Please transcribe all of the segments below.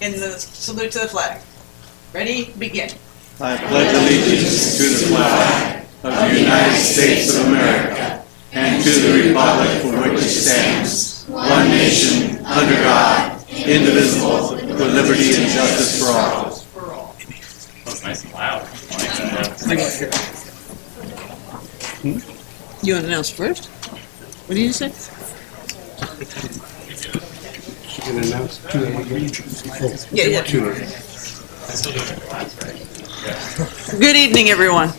in the salute to the flag. Ready? Begin. I pledge allegiance to the flag of the United States of America and to the republic for which it stands, one nation, under God, indivisible, with liberty and justice for all. That's nice and loud. You want to announce first? What did you say? You can announce two of them. Yeah. Two. Good evening, everyone.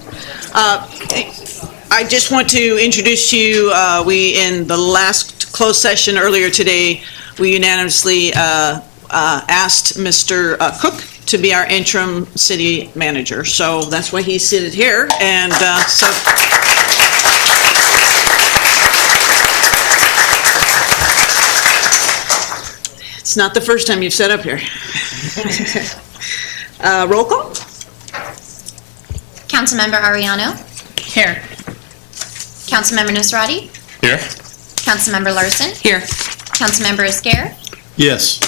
I just want to introduce you, we, in the last closed session earlier today, we unanimously asked Mr. Cook to be our interim city manager. So that's why he's seated here. And so... It's not the first time you've set up here. Roll call? Councilmember Ariano. Here. Councilmember Nasrati. Here. Councilmember Larson. Here. Councilmember Esquer. Yes.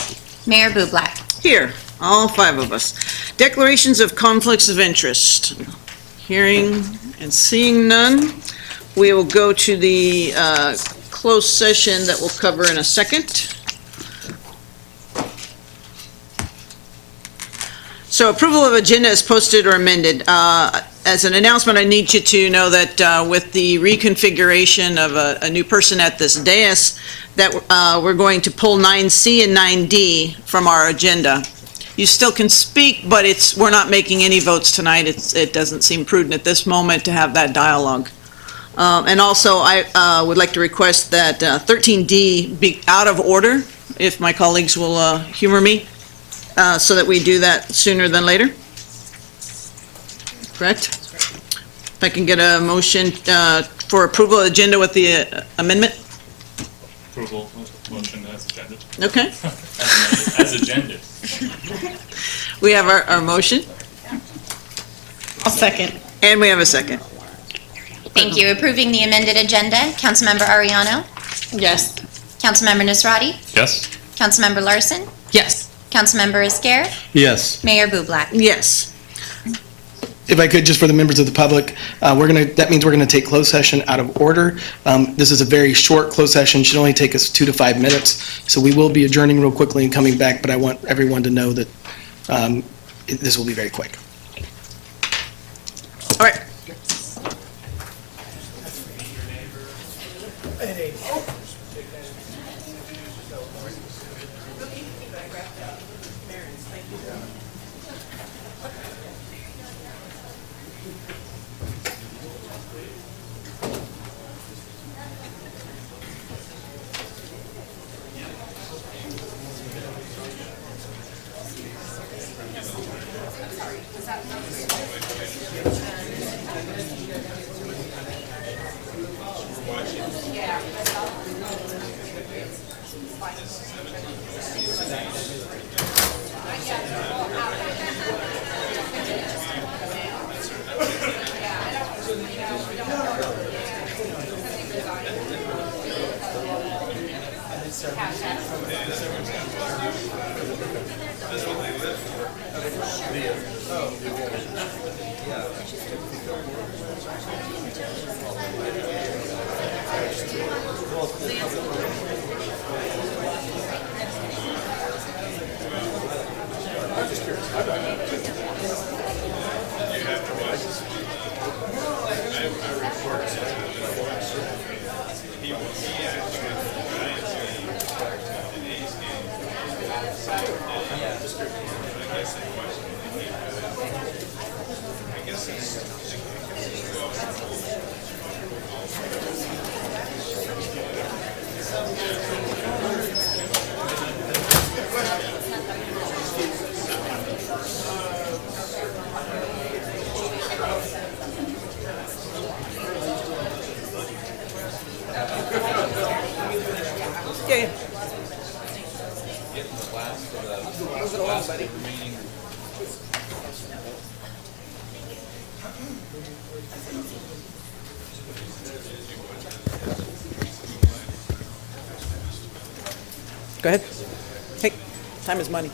Mayor Bublak. Here, all five of us. Declarations of conflicts of interest. Hearing and seeing none, we will go to the closed session that we'll cover in a second. So approval of agenda is posted or amended. As an announcement, I need you to know that with the reconfiguration of a new person at this dais, that we're going to pull 9C and 9D from our agenda. You still can speak, but we're not making any votes tonight. It doesn't seem prudent at this moment to have that dialogue. And also, I would like to request that 13D be out of order, if my colleagues will humor me, so that we do that sooner than later. Correct? If I can get a motion for approval of the agenda with the amendment? Approval motion as agenda. Okay. As agenda. We have our motion, I'll second. and we have a second. Thank you. Approving the amended agenda, Councilmember Ariano. Yes. Councilmember Nasrati. Yes. Councilmember Larson. Yes. Councilmember Esquer. Yes. Mayor Bublak. Yes. If I could, just for the members of the public, that means we're gonna take closed session out of order. This is a very short closed session, should only take us 2 to 5 minutes. So we will be adjourning real quickly and coming back, but I want everyone to know that this will be very quick. All right. Yeah. Move it along, buddy. Go ahead. Hey, time is money.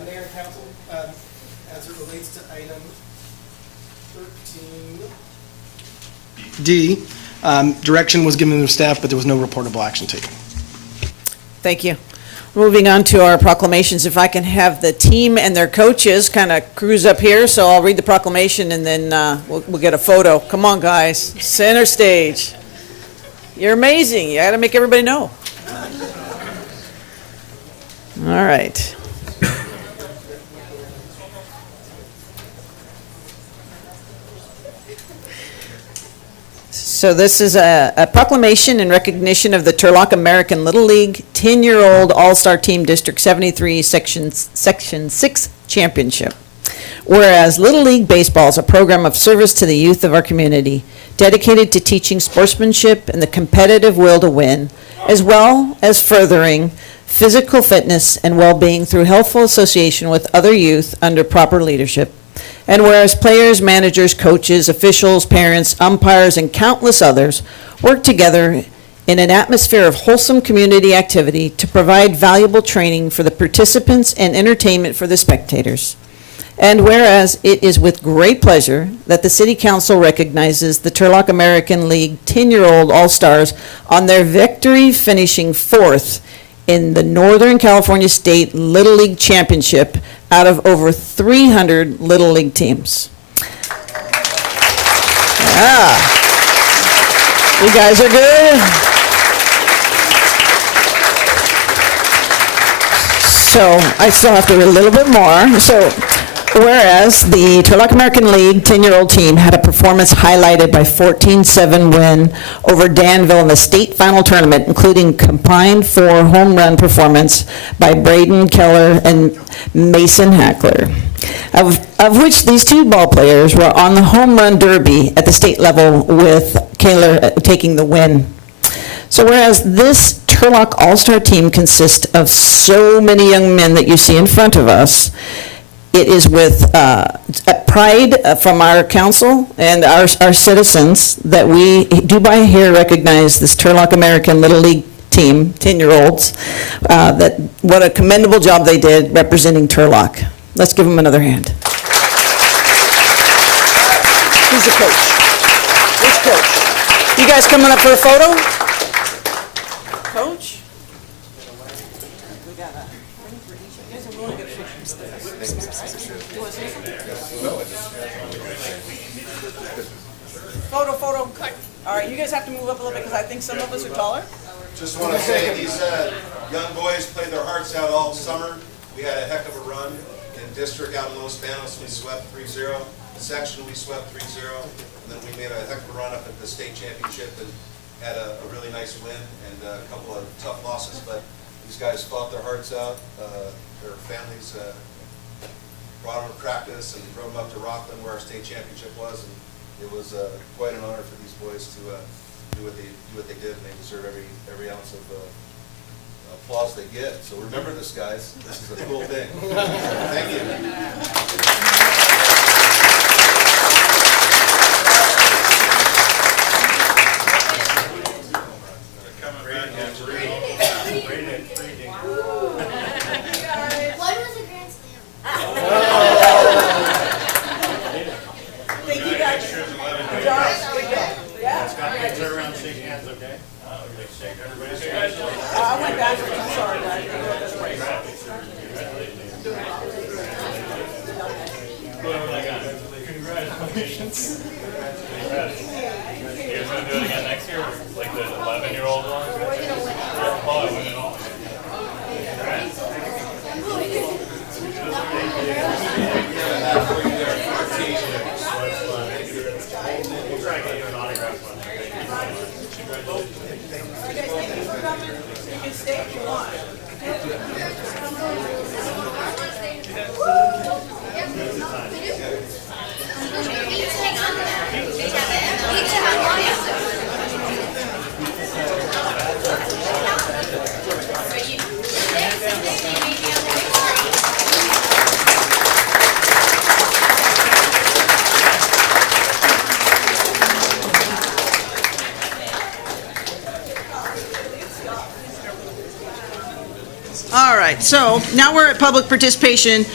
Mayor and Council, as it relates to item 13D, direction was given to staff, but there was no reportable action taken. Thank you. Moving on to our proclamations, if I can have the team and their coaches kind of cruise up here, so I'll read the proclamation and then we'll get a photo. Come on, guys, center stage. You're amazing. You got to make everybody know. All right. So this is a proclamation in recognition of the Turlock American Little League 10-year-old All-Star Team District 73 Section 6 Championship. Whereas Little League Baseball is a program of service to the youth of our community, dedicated to teaching sportsmanship and the competitive will to win, as well as furthering physical fitness and well-being through healthful association with other youth under proper leadership. And whereas players, managers, coaches, officials, parents, umpires, and countless others work together in an atmosphere of wholesome community activity to provide valuable training for the participants and entertainment for the spectators. And whereas it is with great pleasure that the City Council recognizes the Turlock American League 10-year-old All-Stars on their victory, finishing fourth in the Northern California State Little League Championship out of over 300 Little League teams. Yeah. You guys are good. So I still have to read a little bit more. So whereas the Turlock American League 10-year-old team had a performance highlighted by 14-7 win over Danville in the state final tournament, including combined 4 home run performance by Braden Keller and Mason Hackler, of which these 2 ball players were on the home run derby at the state level, with Keller taking the win. So whereas this Turlock All-Star team consists of so many young men that you see in front of us, it is with pride from our council and our citizens that we do by here recognize this Turlock American Little League team, 10-year-olds, that what a commendable job they did representing Turlock. Let's give them another hand. Who's the coach? Which coach? You guys coming up for a photo? Coach? We got a ring for each of you guys. I'm going to get pictures there. Photo. All right, you guys have to move up a little bit because I think some of us are taller. Just want to say these young boys played their hearts out all summer. We had a heck of a run in district out in Los Banos. We swept 3-0. Section we swept 3-0. And then we made a heck of a run up at the state championship and had a really nice win and a couple of tough losses. But these guys fought their hearts out. Their families brought them to practice and drove them up to Rockland where our state championship was. And it was quite an honor for these boys to do what they did, and they deserve every ounce of applause they get. So remember this, guys. This is a cool thing. Thank you. What was a grand slam? Thank you guys. Turn around and shake hands, okay? Shake everybody's hands. I went backwards, I'm sorry, guys. Congratulations. You guys gonna do it again next year? Like the 11-year-old one? Oh, I win it all. We'll try to get you an autograph one. You can stay if you want. All right, so now we're at public participation.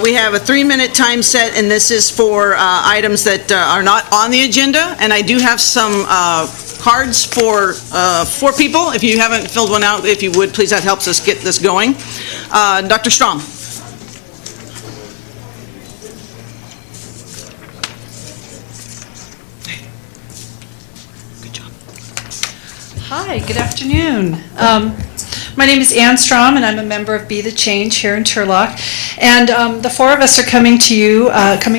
We have a 3-minute time set, and this is for items that are not on the agenda. And I do have some cards for 4 people. If you haven't filled one out, if you would, please, that helps us get this going. Dr. Strom. Good job. Hi, good afternoon. My name is Ann Strom, and I'm a member of Be the Change here in Turlock. And the 4 of us are coming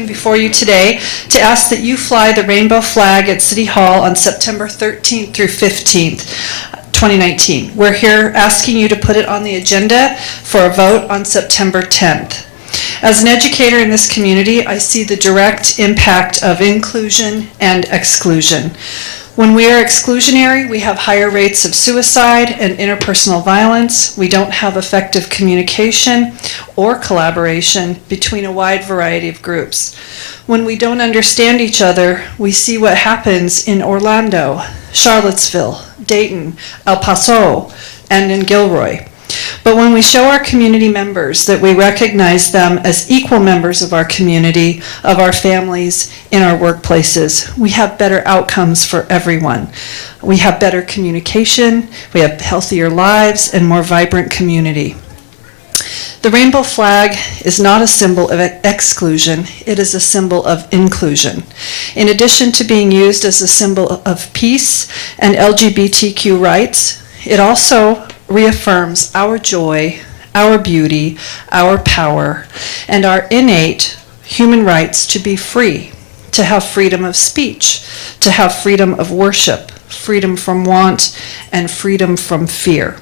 before you today to ask that you fly the rainbow flag at City Hall on September 13th through 15th, 2019. We're here asking you to put it on the agenda for a vote on September 10th. As an educator in this community, I see the direct impact of inclusion and exclusion. When we are exclusionary, we have higher rates of suicide and interpersonal violence. We don't have effective communication or collaboration between a wide variety of groups. When we don't understand each other, we see what happens in Orlando, Charlottesville, Dayton, El Paso, and in Gilroy. But when we show our community members that we recognize them as equal members of our community, of our families, in our workplaces, we have better outcomes for everyone. We have better communication, we have healthier lives, and more vibrant community. The rainbow flag is not a symbol of exclusion, it is a symbol of inclusion. In addition to being used as a symbol of peace and LGBTQ rights, it also reaffirms our joy, our beauty, our power, and our innate human rights to be free, to have freedom of speech, to have freedom of worship, freedom from want, and freedom from fear.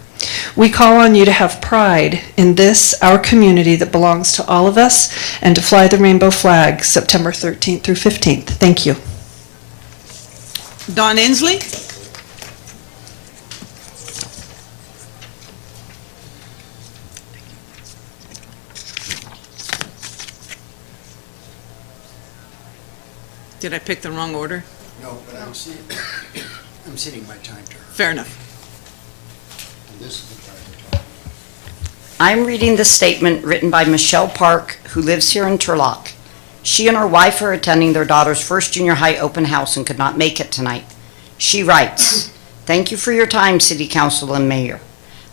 We call on you to have pride in this, our community that belongs to all of us, and to fly the rainbow flag September 13th through 15th. Thank you. Don Inslee? Did I pick the wrong order? No, but I'm sitting my time turn. Fair enough. And this is the time to talk. I'm reading the statement written by Michelle Park, who lives here in Turlock. She and her wife are attending their daughter's first junior high open house and could not make it tonight. She writes, "Thank you for your time, City Council and Mayor.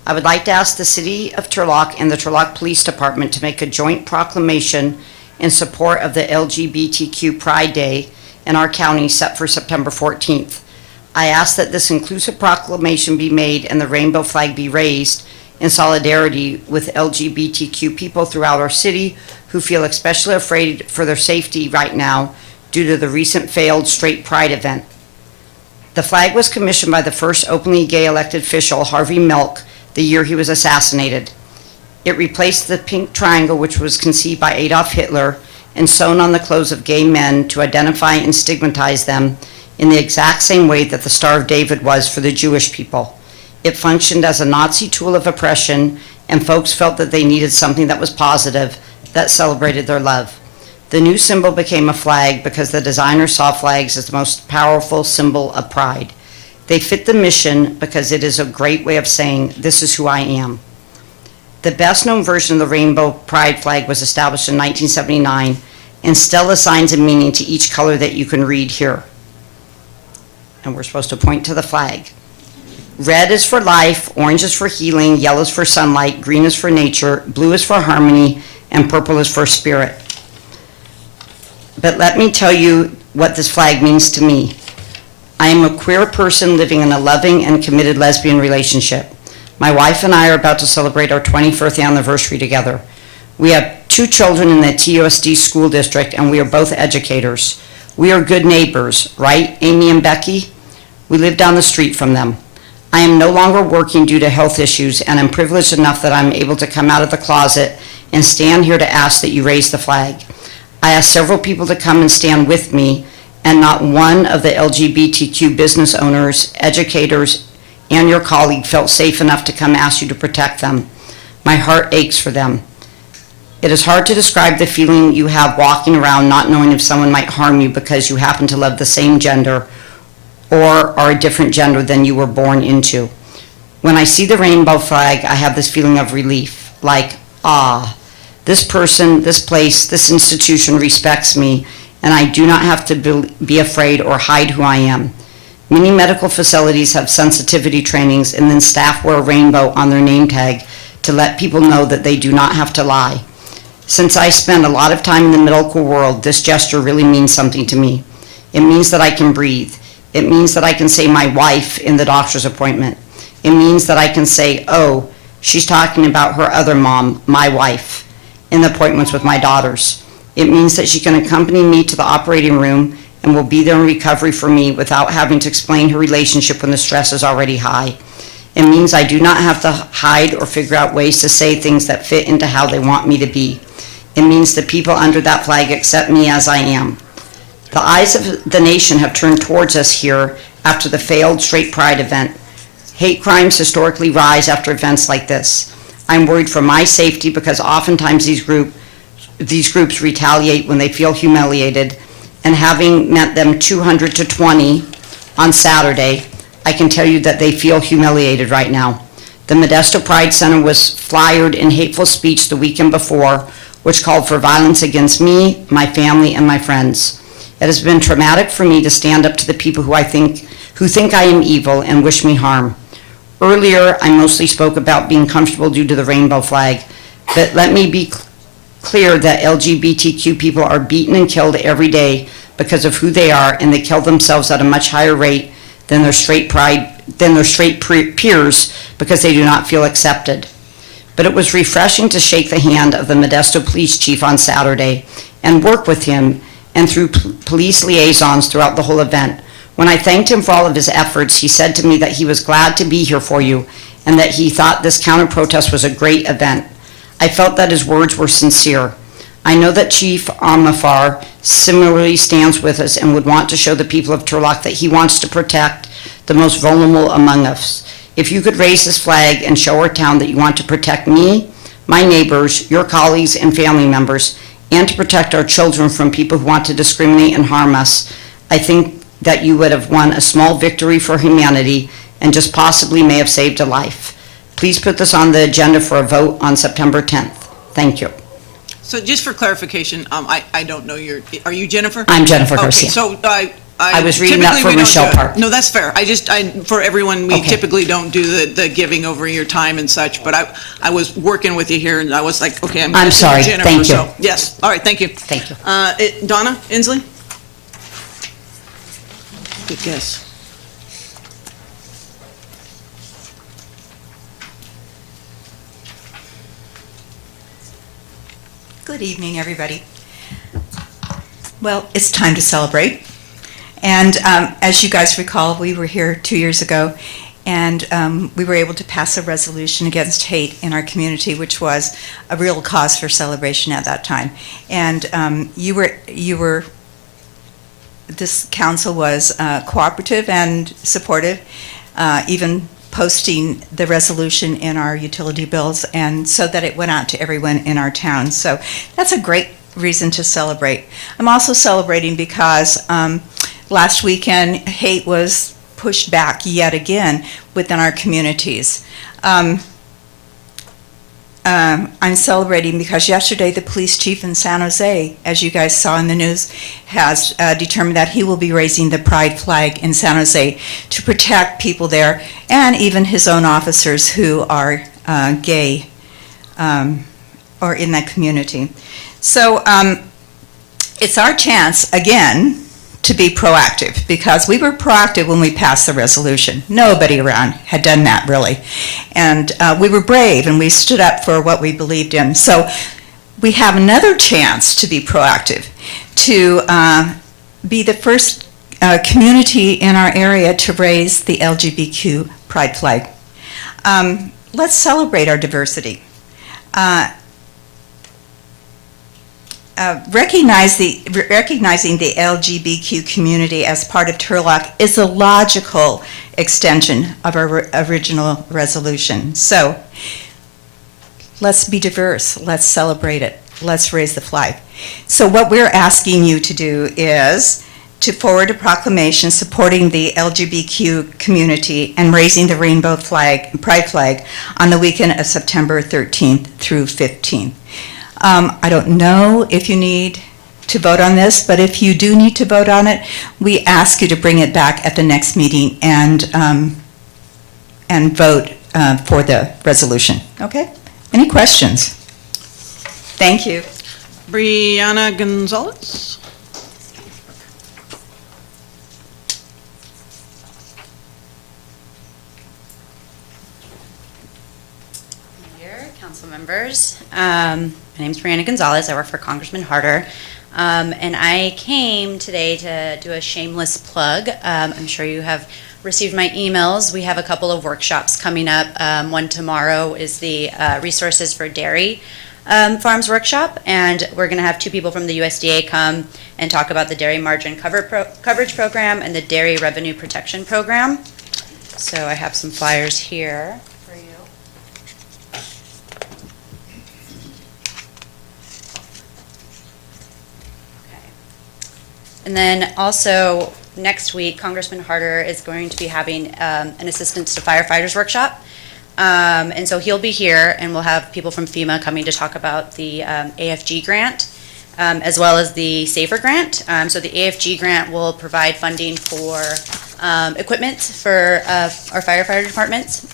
I would like to ask the City of Turlock and the Turlock Police Department to make a joint proclamation in support of the LGBTQ Pride Day in our county set for September 14th. I ask that this inclusive proclamation be made and the rainbow flag be raised in solidarity with LGBTQ people throughout our city who feel especially afraid for their safety right now due to the recent failed straight pride event. The flag was commissioned by the first openly gay elected official, Harvey Milk, the year he was assassinated. It replaced the pink triangle, which was conceived by Adolf Hitler and sewn on the clothes of gay men to identify and stigmatize them in the exact same way that the Star of David was for the Jewish people. It functioned as a Nazi tool of oppression, and folks felt that they needed something that was positive, that celebrated their love. The new symbol became a flag because the designer saw flags as the most powerful symbol of pride. They fit the mission because it is a great way of saying, this is who I am. The best-known version of the rainbow pride flag was established in 1979 and still assigns a meaning to each color that you can read here. And we're supposed to point to the flag. Red is for life, orange is for healing, yellow is for sunlight, green is for nature, blue is for harmony, and purple is for spirit. But let me tell you what this flag means to me. I am a queer person living in a loving and committed lesbian relationship. My wife and I are about to celebrate our 21st anniversary together. We have 2 children in the TUSD school district, and we are both educators. We are good neighbors, right, Amy and Becky? We live down the street from them. I am no longer working due to health issues, and I'm privileged enough that I'm able to come out of the closet and stand here to ask that you raise the flag. I asked several people to come and stand with me, and not one of the LGBTQ business owners, educators, and your colleague felt safe enough to come ask you to protect them. My heart aches for them. It is hard to describe the feeling you have walking around not knowing if someone might harm you because you happen to love the same gender or are a different gender than you were born into. When I see the rainbow flag, I have this feeling of relief, like, ah, this person, this place, this institution respects me, and I do not have to be afraid or hide who I am. Many medical facilities have sensitivity trainings, and then staff wear a rainbow on their name tag to let people know that they do not have to lie. Since I spend a lot of time in the medical world, this gesture really means something to me. It means that I can breathe. It means that I can say my wife in the doctor's appointment. It means that I can say, oh, she's talking about her other mom, my wife, in the appointments with my daughters. It means that she can accompany me to the operating room and will be there in recovery for me without having to explain her relationship when the stress is already high. It means I do not have to hide or figure out ways to say things that fit into how they want me to be. It means the people under that flag accept me as I am. The eyes of the nation have turned towards us here after the failed straight pride event. Hate crimes historically rise after events like this. I'm worried for my safety because oftentimes these groups retaliate when they feel humiliated, and having met them 200 to 20 on Saturday, I can tell you that they feel humiliated right now. The Modesto Pride Center was flyered in hateful speech the weekend before, which called for violence against me, my family, and my friends. It has been traumatic for me to stand up to the people who think I am evil and wish me harm. Earlier, I mostly spoke about being comfortable due to the rainbow flag, but let me be clear that LGBTQ people are beaten and killed every day because of who they are, and they kill themselves at a much higher rate than their straight peers because they do not feel accepted. But it was refreshing to shake the hand of the Modesto police chief on Saturday and work with him and through police liaisons throughout the whole event. When I thanked him for all of his efforts, he said to me that he was glad to be here for you and that he thought this counter-protest was a great event. I felt that his words were sincere. I know that Chief Amafar similarly stands with us and would want to show the people of Turlock that he wants to protect the most vulnerable among us. If you could raise this flag and show our town that you want to protect me, my neighbors, your colleagues and family members, and to protect our children from people who want to discriminate and harm us, I think that you would have won a small victory for humanity and just possibly may have saved a life. Please put this on the agenda for a vote on September 10th. Thank you. So just for clarification, I don't know are you Jennifer? I'm Jennifer Okay, Garcia. so I was reading that typically for we don't Michelle do it. Park. No, that's fair. For everyone, we Okay. typically don't do the giving over your time and such, but I was working with you here and I was like, okay, I'm I'm guessing sorry. Jennifer, Thank you. so, yes, all right, thank you. Thank you. Donna Inslee? Good guess. Good evening, everybody. Well, it's time to celebrate. And as you guys recall, we were here 2 years ago, and we were able to pass a resolution against hate in our community, which was a real cause for celebration at that time. And this council was cooperative and supportive, even posting the resolution in our utility bills, and so that it went out to everyone in our town. So that's a great reason to celebrate. I'm also celebrating because last weekend hate was pushed back yet again within our communities. I'm celebrating because yesterday the police chief in San Jose, as you guys saw in the news, has determined that he will be raising the pride flag in San Jose to protect people there, and even his own officers who are gay or in that community. So it's our chance again to be proactive, because we were proactive when we passed the resolution. Nobody around had done that, really. And we were brave, and we stood up for what we believed in. So we have another chance to be proactive, to be the first community in our area to raise the LGBTQ pride flag. Let's celebrate our diversity. Recognizing the LGBTQ community as part of Turlock is a logical extension of our original resolution. So let's be diverse, let's celebrate it, let's raise the flag. So what we're asking you to do is to forward a proclamation supporting the LGBTQ community and raising the rainbow flag, pride flag, on the weekend of September 13th through 15th. I don't know if you need to vote on this, but if you do need to vote on it, we ask you to bring it back at the next meeting and vote for the resolution. Okay? Any questions? Thank you. Brianna Gonzalez? Here, council members. My name is Brianna Gonzalez. I work for Congressman Harder. And I came today to do a shameless plug. I'm sure you have received my emails. We have a couple of workshops coming up. One tomorrow is the Resources for Dairy Farms Workshop, and we're going to have two people from the USDA come and talk about the Dairy Margin Coverage Program and the Dairy Revenue Protection Program. So I have some flyers here for you. And then also, next week, Congressman Harder is going to be having an Assistance to Firefighters workshop. And so he'll be here, and we'll have people from FEMA coming to talk about the AFG grant, as well as the SAFER grant. So the AFG grant will provide funding for equipment for our firefighter departments,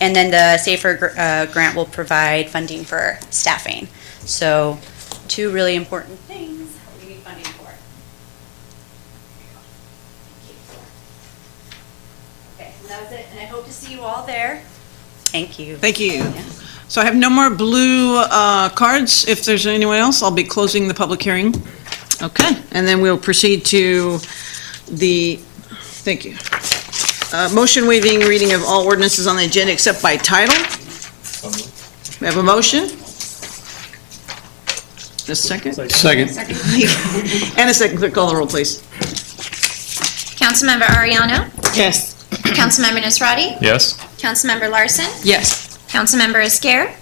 and then the SAFER grant will provide funding for staffing. So two really important things we need funding for. Okay, so that was it, and I hope to see you all there. Thank you. Thank you. Yeah. So I have no more blue cards. If there's anyone else, I'll be closing the public hearing. Okay, and then we'll proceed to the, thank you. Motion waiving reading of all ordinances on the agenda except by title. We have a motion. A second? Second. And a second. Clerk, call the roll, please. Councilmember Ariano? Yes. Councilmember Nisrati? Yes. Councilmember Larson? Yes. Councilmember Esquer?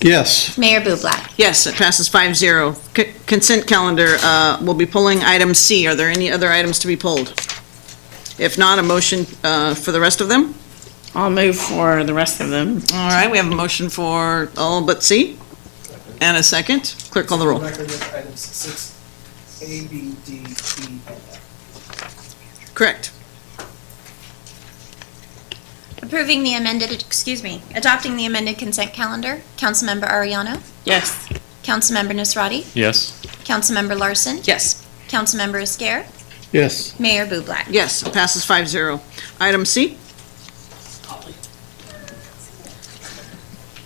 Yes. Mayor Bublak? Yes, it passes 5-0. Consent calendar, we'll be pulling item C. Are there any other items to be pulled? If not, a motion for the rest of them? I'll move for the rest of them. All right, we have a motion for all but C. And a second. Clerk, call the roll. Items 6, A, B, D, E, and F. Correct. Adopting the amended consent calendar, Councilmember Ariano? Yes. Councilmember Nisrati? Yes. Councilmember Larson? Yes. Councilmember Esquer? Yes. Mayor Bublak? Yes, it passes 5-0. Item C.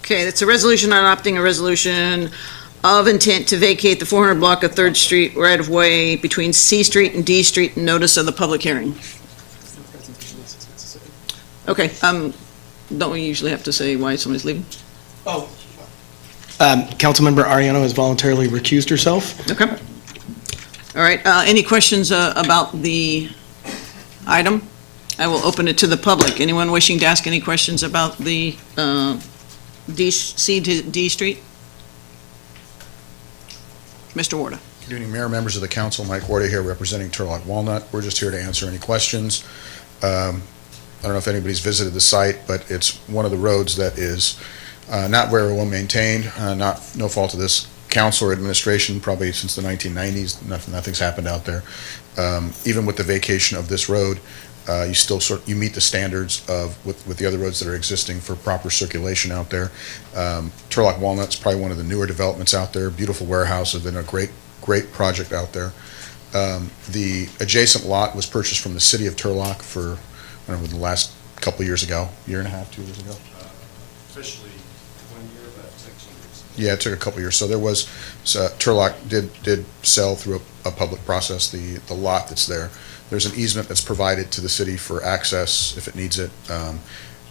Okay, it's a resolution adopting a resolution of intent to vacate the 400 block of 3rd Street right-of-way between C Street and D Street and notice of the public hearing. Okay, don't we usually have to say why somebody's leaving? Oh. Councilmember Ariano has voluntarily recused herself. Okay. All right, any questions about the item? I will open it to the public. Anyone wishing to ask any questions about the C to D Street? Mr. Warda. Good evening, Mayor, members of the council. Mike Warda here representing Turlock Walnut. We're just here to answer any questions. I don't know if anybody's visited the site, but it's one of the roads that is not very well maintained, no fault of this council or administration, probably since the 1990s. Nothing's happened out there. Even with the vacation of this road, you still you meet the standards of with the other roads that are existing for proper circulation out there. Turlock Walnut's probably one of the newer developments out there. Beautiful warehouse, has been a great project out there. The adjacent lot was purchased from the city of Turlock for, I don't know, the last couple of years ago, year and a half, 2 years ago. Officially 1 year, but 16 years. Yeah, it took a couple of years. So there was, Turlock did sell through a public process the lot that's there. There's an easement that's provided to the city for access if it needs it.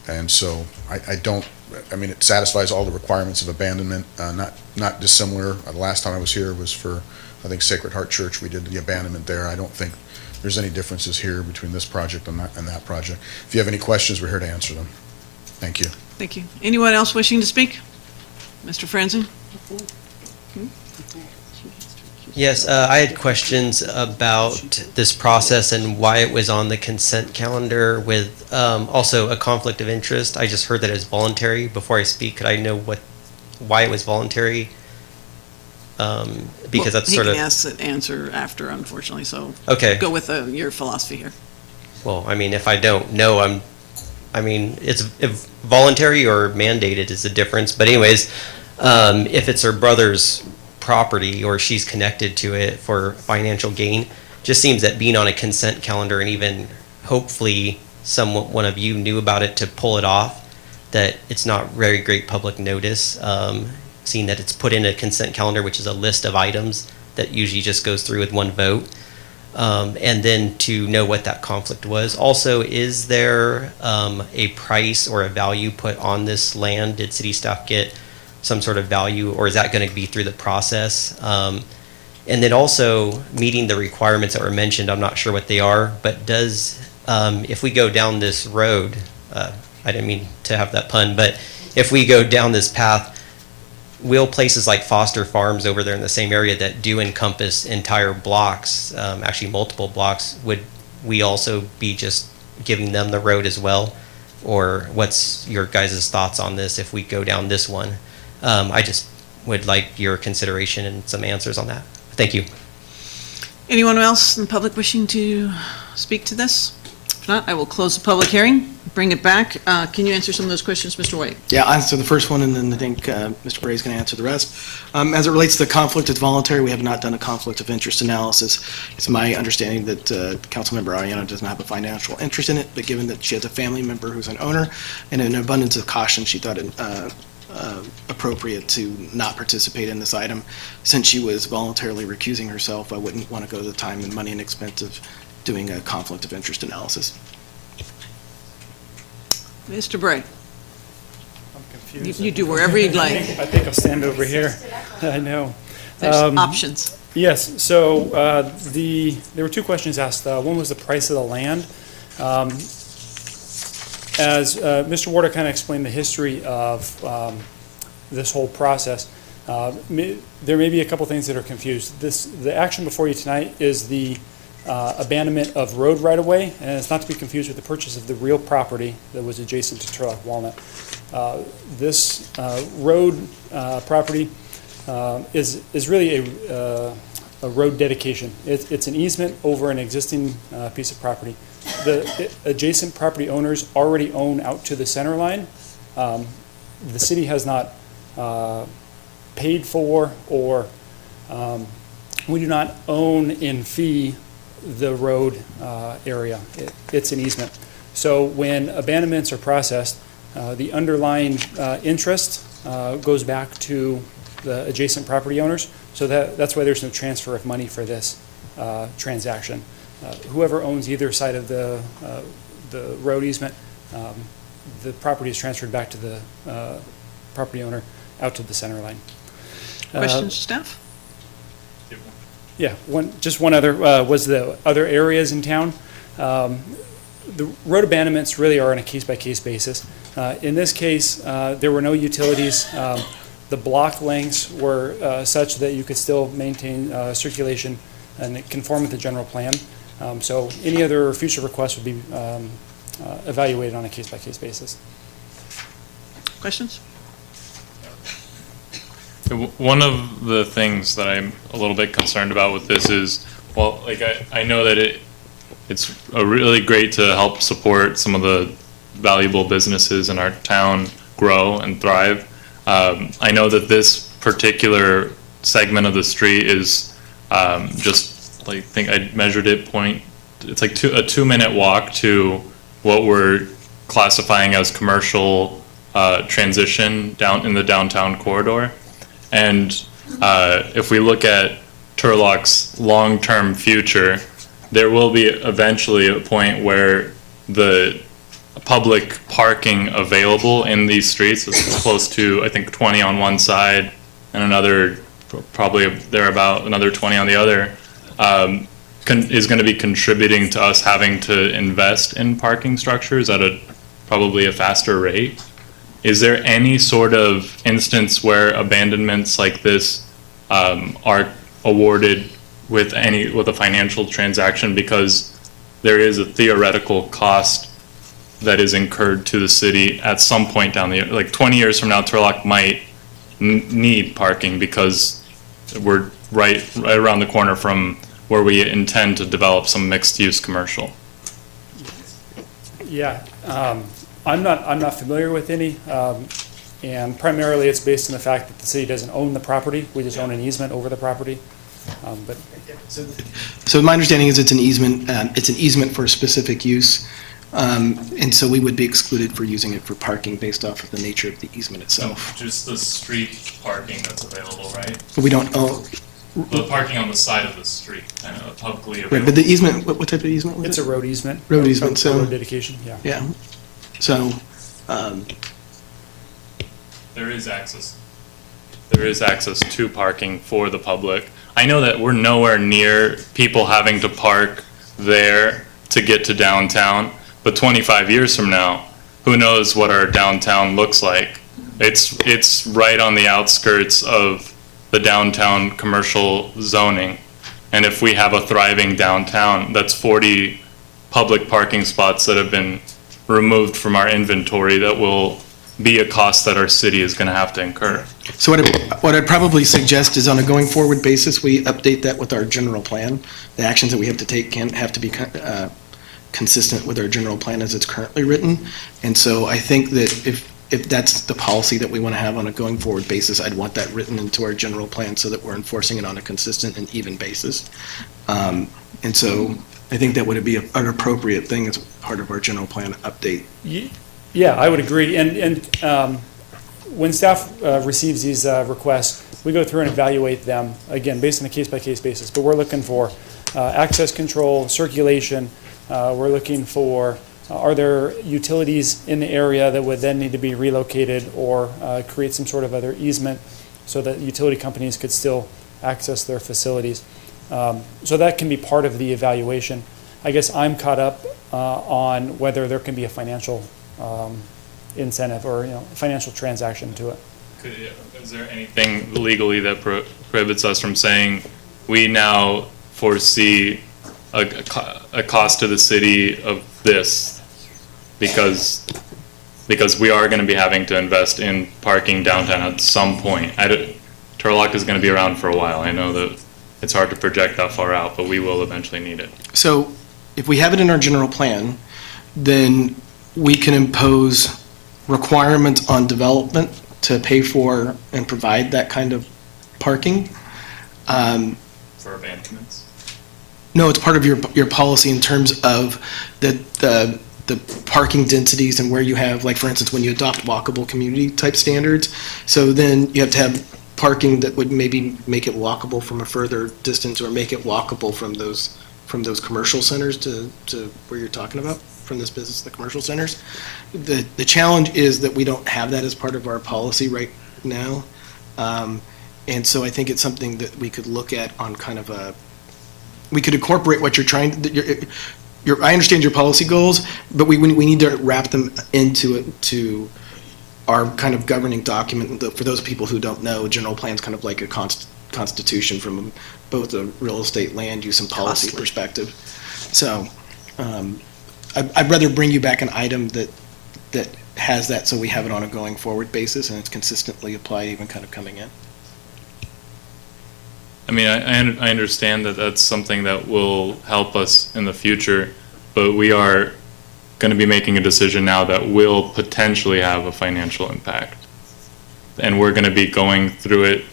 And so I mean, it satisfies all the requirements of abandonment, not dissimilar. The last time I was here was for, I think, Sacred Heart Church. We did the abandonment there. I don't think there's any differences here between this project and that project. If you have any questions, we're here to answer them. Thank you. Thank you. Anyone else wishing to speak? Mr. Franzen? Yes, I had questions about this process and why it was on the consent calendar with also a conflict of interest. I just heard that it was voluntary. Before I speak, could I know why it was voluntary? Because that's sort of... He can ask the answer after, unfortunately, so Okay. go with your philosophy here. Well, I mean, if I don't know, it's if voluntary or mandated is the difference. But anyways, if it's her brother's property or she's connected to it for financial gain, just seems that being on a consent calendar and even hopefully one of you knew about it to pull it off, that it's not very great public notice, seeing that it's put in a consent calendar, which is a list of items that usually just goes through with one vote. And then to know what that conflict was. Also, is there a price or a value put on this land? Did city staff get some sort of value, or is that going to be through the process? And then also meeting the requirements that were mentioned, I'm not sure what they are, but if we go down this road, I didn't mean to have that pun, but if we go down this path, will places like Foster Farms over there in the same area that do encompass entire blocks, actually multiple blocks, would we also be just giving them the road as well? Or what's your guys' thoughts on this if we go down this one? I just would like your consideration and some answers on that. Thank you. Anyone else in the public wishing to speak to this? If not, I will close the public hearing, bring it back. Can you answer some of those questions, Mr. White? Yeah, I'll answer the first one, and then I think Mr. Bray is going to answer the rest. As it relates to the conflict, it's voluntary. We have not done a conflict of interest analysis. It's my understanding that Councilmember Ariano does not have a financial interest in it, but given that she has a family member who's an owner, and in an abundance of caution, she thought it appropriate to not participate in this item. Since she was voluntarily recusing herself, I wouldn't want to go to the time and money and expense of doing a conflict of interest analysis. Mr. Bray? I'm confused. You do wherever you'd like. I think I'll stand over here. I know. There's options. Yes, so there were two questions asked. One was the price of the land. As Mr. Warder kind of explained the history of this whole process, there may be a couple things that are confused. The action before you tonight is the abandonment of road right-of-way, and it's not to be confused with the purchase of the real property that was adjacent to Turlock Walnut. This road property is really a road dedication. It's an easement over an existing piece of property. The adjacent property owners already own out to the center line. The city has not paid for or we do not own in fee the road area. It's an easement. So when abandonments are processed, the underlying interest goes back to the adjacent property owners. So that's why there's no transfer of money for this transaction. Whoever owns either side of the road easement, the property is transferred back to the property owner out to the center line. Questions, staff? Yeah, just one other, was the other areas in town. The road abandonments really are on a case-by-case basis. In this case, there were no utilities. The block lengths were such that you could still maintain circulation and conform with the general plan. So any other future requests would be evaluated on a case-by-case basis. Questions? One of the things that I'm a little bit concerned about with this is, well, like I know that it's really great to help support some of the valuable businesses in our town grow and thrive. I know that this particular segment of the street is just like, I think I measured it it's like a 2-minute walk to what we're classifying as commercial transition down in the downtown corridor. And if we look at Turlock's long-term future, there will be eventually a point where the public parking available in these streets is close to, I think, 20 on one side and another, probably thereabout, another 20 on the other, is going to be contributing to us having to invest in parking structures at probably a faster rate. Is there any sort of instance where abandonments like this are awarded with a financial transaction, because there is a theoretical cost that is incurred to the city at some point down the, like 20 years from now, Turlock might need parking because we're right around the corner from where we intend to develop some mixed-use commercial. Yeah, I'm not familiar with any, and primarily it's based on the fact that the city doesn't own the property. We just own an easement over the property. But So my understanding is it's an easement for a specific use. And so we would be excluded for using it for parking based off of the nature of the easement itself. Just the street parking that's available, right? But we don't own, The parking on the side of the street, publicly available. right, but the easement, what type of easement was it? it's a road easement. Road easement, so- Road dedication, yeah. Yeah. So, There is access to parking for the public. I know that we're nowhere near people having to park there to get to downtown, but 25 years from now, who knows what our downtown looks like? It's right on the outskirts of the downtown commercial zoning. And if we have a thriving downtown, that's 40 public parking spots that have been removed from our inventory that will be a cost that our city is going to have to incur. so what I'd probably suggest is on a going forward basis, we update that with our general plan. The actions that we have to take have to be consistent with our general plan as it's currently written. And so I think that if that's the policy that we want to have on a going forward basis, I'd want that written into our general plan so that we're enforcing it on a consistent and even basis. And so I think that would be an appropriate thing as part of our general plan update. Yeah, I would agree. And when staff receives these requests, we go through and evaluate them, again, based on a case-by-case basis. But we're looking for access control, circulation. We're looking for, are there utilities in the area that would then need to be relocated or create some sort of other easement so that utility companies could still access their facilities. So that can be part of the evaluation. I guess I'm caught up on whether there can be a financial incentive or financial transaction to it. Is there anything legally that prohibits us from saying we now foresee a cost to the city of this because we are going to be having to invest in parking downtown at some point? Turlock is going to be around for a while. I know that it's hard to project that far out, but we will eventually need it. So if we have it in our general plan, then we can impose requirements on development to pay for and provide that kind of parking. For abandonments? No, it's part of your policy in terms of the parking densities and where you have, like, for instance, when you adopt walkable community type standards. So then you have to have parking that would maybe make it walkable from a further distance or make it walkable from those commercial centers to where you're talking about, from this business, the commercial centers. The challenge is that we don't have that as part of our policy right now. And so I think it's something that we could look at on kind of we could incorporate what you're trying, I understand your policy goals, but we need to wrap them into our kind of governing document. For those people who don't know, general plan's kind of like a constitution from both a real estate, land use, and policy perspective. So I'd rather bring you back an item that has that, so we have it on a going forward basis and it's consistently applied, even kind of coming in. I mean, I understand that that's something that will help us in the future, but we are going to be making a decision now that will potentially have a financial impact. And we're going to be going through it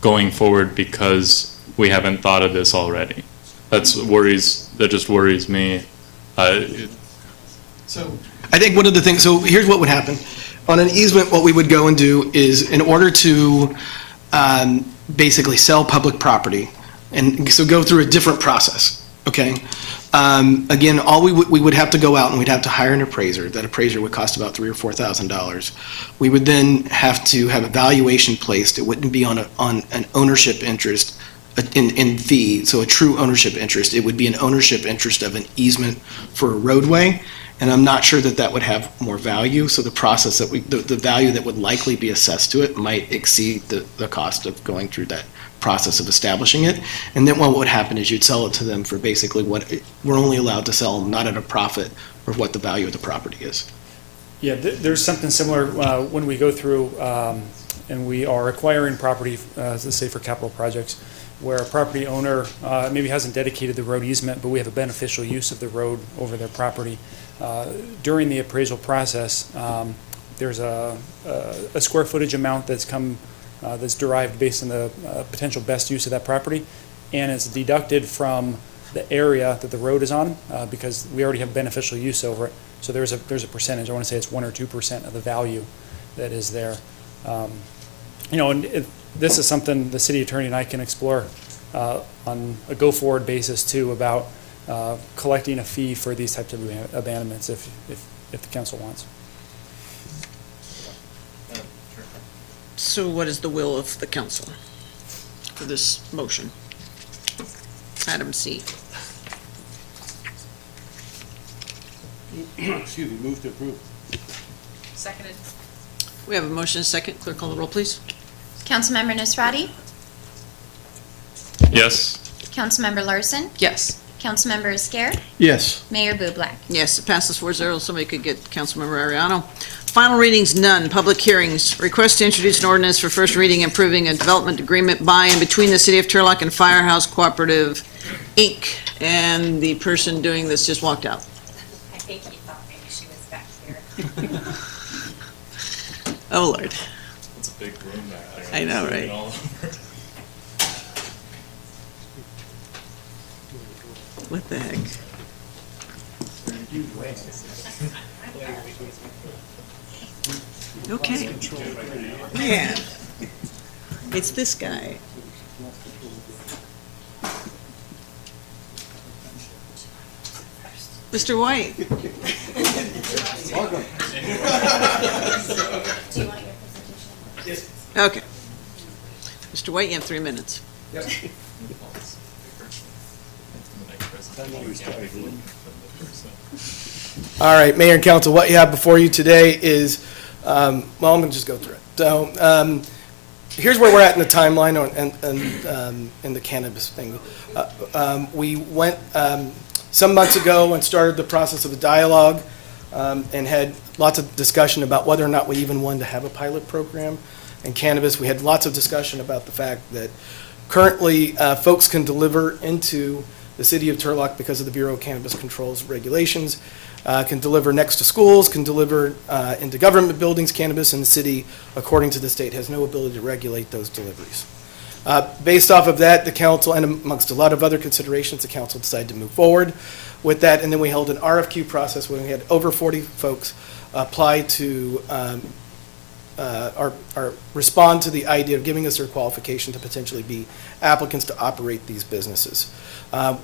going forward because we haven't thought of this already. That just worries me. So I think one of the things, so here's what would happen. On an easement, what we would go and do is, in order to basically sell public property, and so go through a different process, okay? Again, we would have to go out and we'd have to hire an appraiser. That appraiser would cost about $3,000 or $4,000. We would then have to have a valuation placed. It wouldn't be on an ownership interest in fee, so a true ownership interest. It would be an ownership interest of an easement for a roadway, And I'm not sure that that would have more value, so the process that the value that would likely be assessed to it might exceed the cost of going through that process of establishing it. And then what would happen is you'd sell it to them for basically what we're only allowed to sell, not at a profit, or what the value of the property is. Yeah, there's something similar when we go through and we are acquiring property, let's say for capital projects, where a property owner maybe hasn't dedicated the road easement, but we have a beneficial use of the road over their property. During the appraisal process, there's a square footage amount that's derived based on the potential best use of that property, and it's deducted from the area that the road is on because we already have beneficial use over it. So there's a percentage. I want to say it's 1 or 2% of the value that is there. And this is something the city attorney and I can explore on a go-forward basis too about collecting a fee for these types of abandonments if the council wants. So what is the will of the council for this motion? Item C. Excuse me, move to approve. Seconded. We have a motion and a second. Clerk, call the roll, please. Councilmember Nisrati? Yes. Councilmember Larson? Yes. Councilmember Esquer? Yes. Mayor Bublak? Yes, it passes 4-0. Somebody could get Councilmember Ariano. Final readings, none. Public hearings. Request to introduce an ordinance for first reading approving a development agreement by and between the City of Turlock and Firehouse Cooperative, Inc. And the person doing this just walked out. I think he thought maybe she was back here. Oh, Lord. It's a big room back there. I know, It's right? all over. What the heck? Okay. Man, it's this guy. Mr. White. Okay. Mr. White, you have 3 minutes. All right, Mayor and Council, what you have before you today is, well, I'm going to just go through it. So here's where we're at in the timeline in the cannabis thing. We went some months ago and started the process of a dialogue and had lots of discussion about whether or not we even wanted to have a pilot program in cannabis. We had lots of discussion about the fact that currently folks can deliver into the city of Turlock because of the Bureau of Cannabis Control's regulations, can deliver next to schools, can deliver into government buildings cannabis, and the city, according to the state, has no ability to regulate those deliveries. Based off of that, the council, and amongst a lot of other considerations, the council decided to move forward with that, and then we held an RFQ process where we had over 40 folks apply to respond to the idea of giving us their qualification to potentially be applicants to operate these businesses.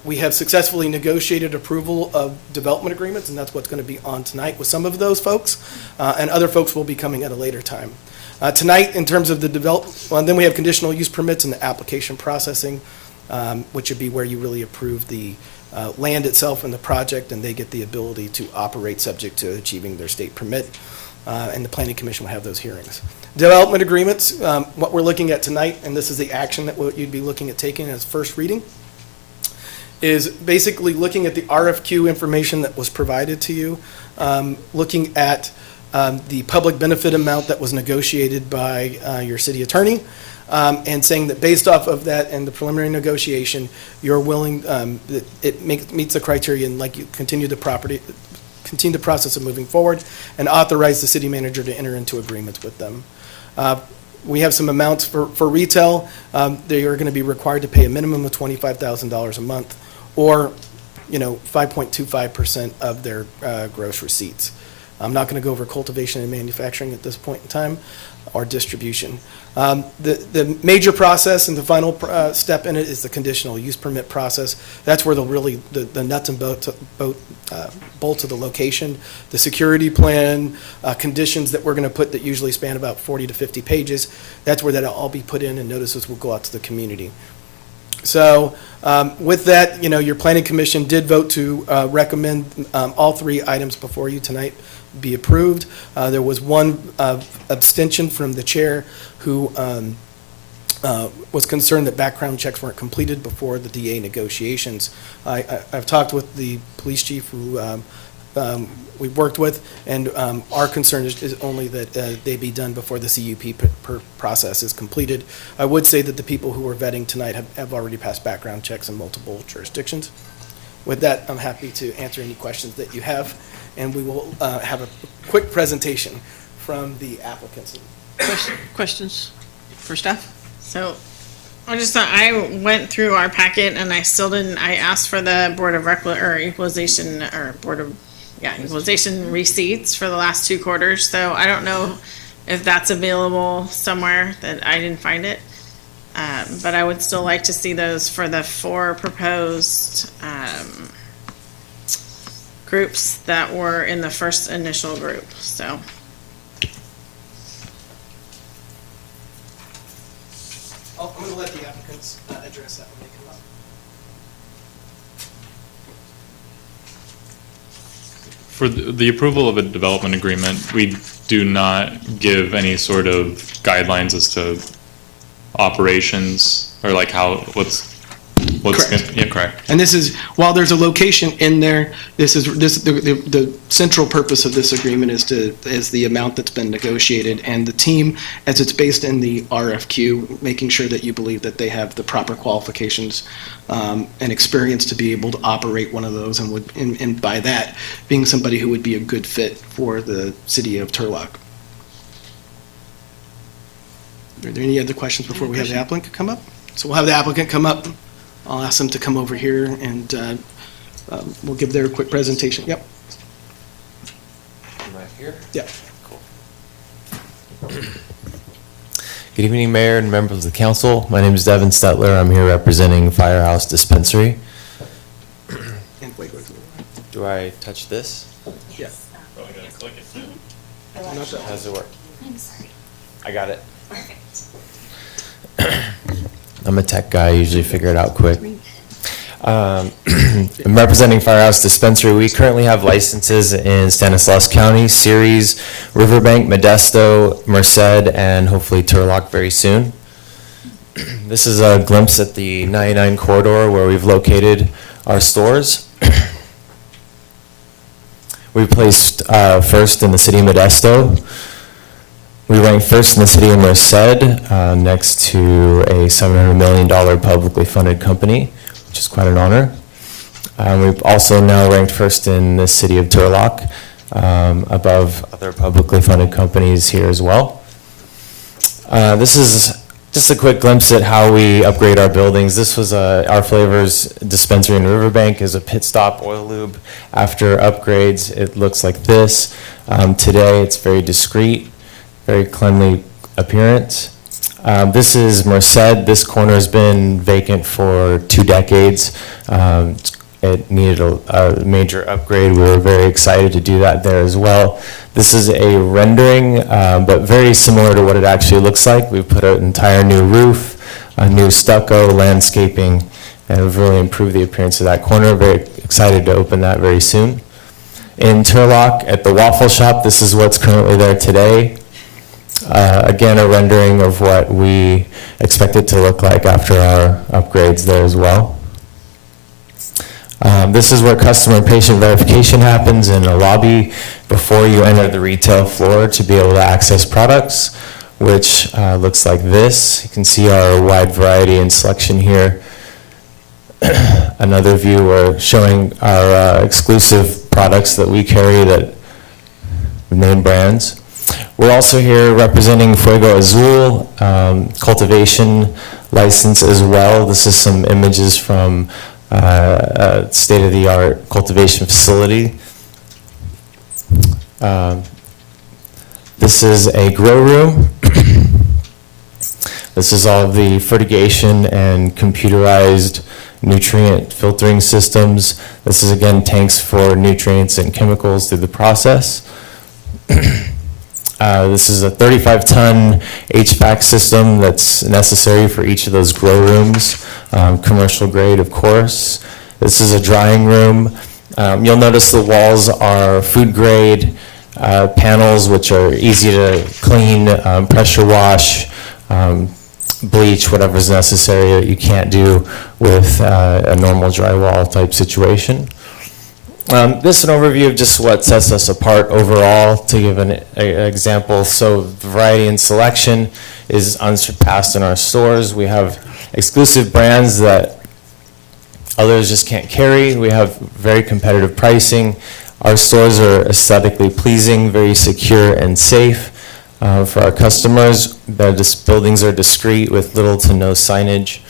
We have successfully negotiated approval of development agreements, and that's what's going to be on tonight with some of those folks, and other folks will be coming at a later time. Tonight, in terms of the then we have conditional use permits and the application processing, which would be where you really approve the land itself and the project, and they get the ability to operate subject to achieving their state permit, and the Planning Commission will have those hearings. Development agreements, what we're looking at tonight, and this is the action that you'd be looking at taking as first reading, is basically looking at the RFQ information that was provided to you, looking at the public benefit amount that was negotiated by your city attorney, and saying that based off of that and the preliminary negotiation, you're willing, that it meets the criteria and like you continue the process of moving forward and authorize the city manager to enter into agreements with them. We have some amounts for retail. They are going to be required to pay a minimum of $25,000 a month, or 5.25% of their gross receipts. I'm not going to go over cultivation and manufacturing at this point in time, or distribution. The major process and the final step in it is the conditional use permit process. That's where the nuts and bolts of the location, the security plan, conditions that we're going to put that usually span about 40 to 50 pages. That's where that'll all be put in, and notices will go out to the community. So with that, your planning commission did vote to recommend all three items before you tonight be approved. There was one abstention from the chair who was concerned that background checks weren't completed before the DA negotiations. I've talked with the police chief who we've worked with, and our concern is only that they be done before the CUP process is completed. I would say that the people who are vetting tonight have already passed background checks in multiple jurisdictions. With that, I'm happy to answer any questions that you have, and we will have a quick presentation from the applicants. Questions for staff? So, I just thought, I went through our packet and I still didn't, I asked for the Board of Equalization, or Equalization receipts for the last 2 quarters, so I don't know if that's available somewhere, that I didn't find it. But I would still like to see those for the 4 proposed, groups that were in the first initial group, so. I'm going to let the applicants address that when they come up. For the approval of a development agreement, we do not give any sort of guidelines as to operations or like what's Correct. Yeah, correct. And this is, while there's a location in there, the central purpose of this agreement is the amount that's been negotiated, and the team, as it's based in the RFQ, making sure that you believe that they have the proper qualifications and experience to be able to operate one of those, and by that, being somebody who would be a good fit for the city of Turlock. Are there any other questions before we have the applicant come up? So we'll have the applicant come up. I'll ask them to come over here, and we'll give their quick presentation. Yep. Right here? Yeah. Cool. Good evening, Mayor and members of the council. My name is Devin Stetler. I'm here representing Firehouse Dispensary. And wait. Do I touch this? Yeah. Probably gotta click it too. How does it work? I got it. Perfect. I'm a tech guy, I usually figure it out quick. I'm representing Firehouse Dispensary. We currently have licenses in Stanislaus County, Ceres, Riverbank, Modesto, Merced, and hopefully Turlock very soon. This is a glimpse at the 99 corridor where we've located our stores. We placed first in the city of Modesto. We ranked first in the city of Merced, next to a $700 million publicly funded company, which is quite an honor. We've also now ranked first in the city of Turlock, above other publicly funded companies here as well. This is just a quick glimpse at how we upgrade our buildings. This was our Flavors dispensary in Riverbank is a pit stop oil lube. After upgrades, it looks like this. Today, it's very discreet. Very cleanly appearance. This is Merced. This corner has been vacant for 2 decades. It needed a major upgrade. We were very excited to do that there as well. This is a rendering, but very similar to what it actually looks like. We've put an entire new roof, a new stucco, landscaping, and we've really improved the appearance of that corner. Very excited to open that very soon. In Turlock, at the Waffle Shop, this is what's currently there today. Again, a rendering of what we expect it to look like after our upgrades there as well. This is where customer and patient verification happens in a lobby before you enter the retail floor to be able to access products, which looks like this. You can see our wide variety and selection here. Another view, we're showing our exclusive products that we carry, that name brands. We're also here representing Fuego Azul, cultivation license as well. This is some images from a state-of-the-art cultivation facility. This is a grow room. This is all of the fertigation and computerized nutrient filtering systems. This is again tanks for nutrients and chemicals through the process. This is a 35-ton HVAC system that's necessary for each of those grow rooms, commercial grade, of course. This is a drying room. You'll notice the walls are food grade panels, which are easy to clean, pressure wash, bleach, whatever's necessary that you can't do with a normal drywall type situation. This is an overview of just what sets us apart overall. To give an example, so variety and selection is unsurpassed in our stores. We have exclusive brands that others just can't carry. We have very competitive pricing. Our stores are aesthetically pleasing, very secure and safe for our customers. The buildings are discreet with little to no signage.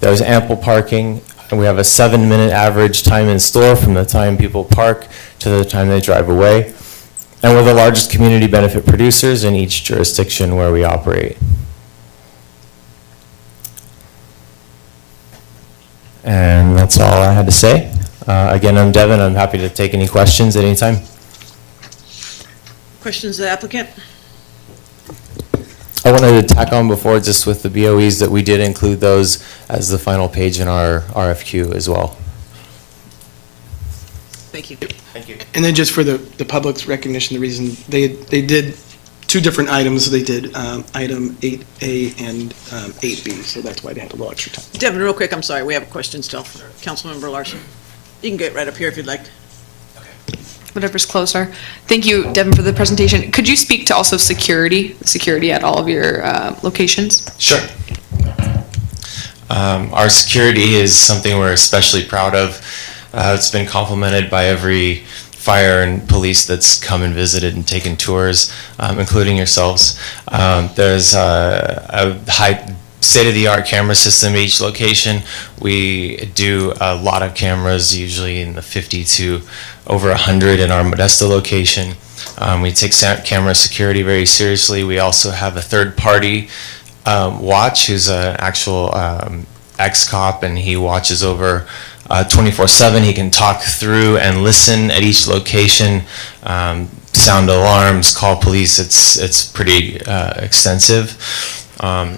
There's ample parking, and we have a 7-minute average time in store from the time people park to the time they drive away. And we're the largest community benefit producers in each jurisdiction where we operate. And that's all I had to say. Again, I'm Devin. I'm happy to take any questions at any time. Questions of the applicant? I wanted to tack on before, just with the BOEs, that we did include those as the final page in our RFQ as well. Thank you. Thank you. And then just for the public's recognition, the reason they did two different items. They did item 8A and 8B, so that's why they had a little extra time. Devin, real quick, I'm sorry, we have a question still. Councilmember Larson. You can get right up here if you'd like. Whatever's closer. Thank you, Devin, for the presentation. Could you speak to also security at all of your locations? Sure. Our security is something we're especially proud of. It's been complimented by every fire and police that's come and visited and taken tours, including yourselves. There's a high state-of-the-art camera system at each location. We do a lot of cameras, usually in the 50 to over 100 in our Modesto location. We take camera security very seriously. We also have a third-party watch who's an actual ex-cop, and he watches over 24/7. He can talk through and listen at each location, sound alarms, call police. It's pretty extensive.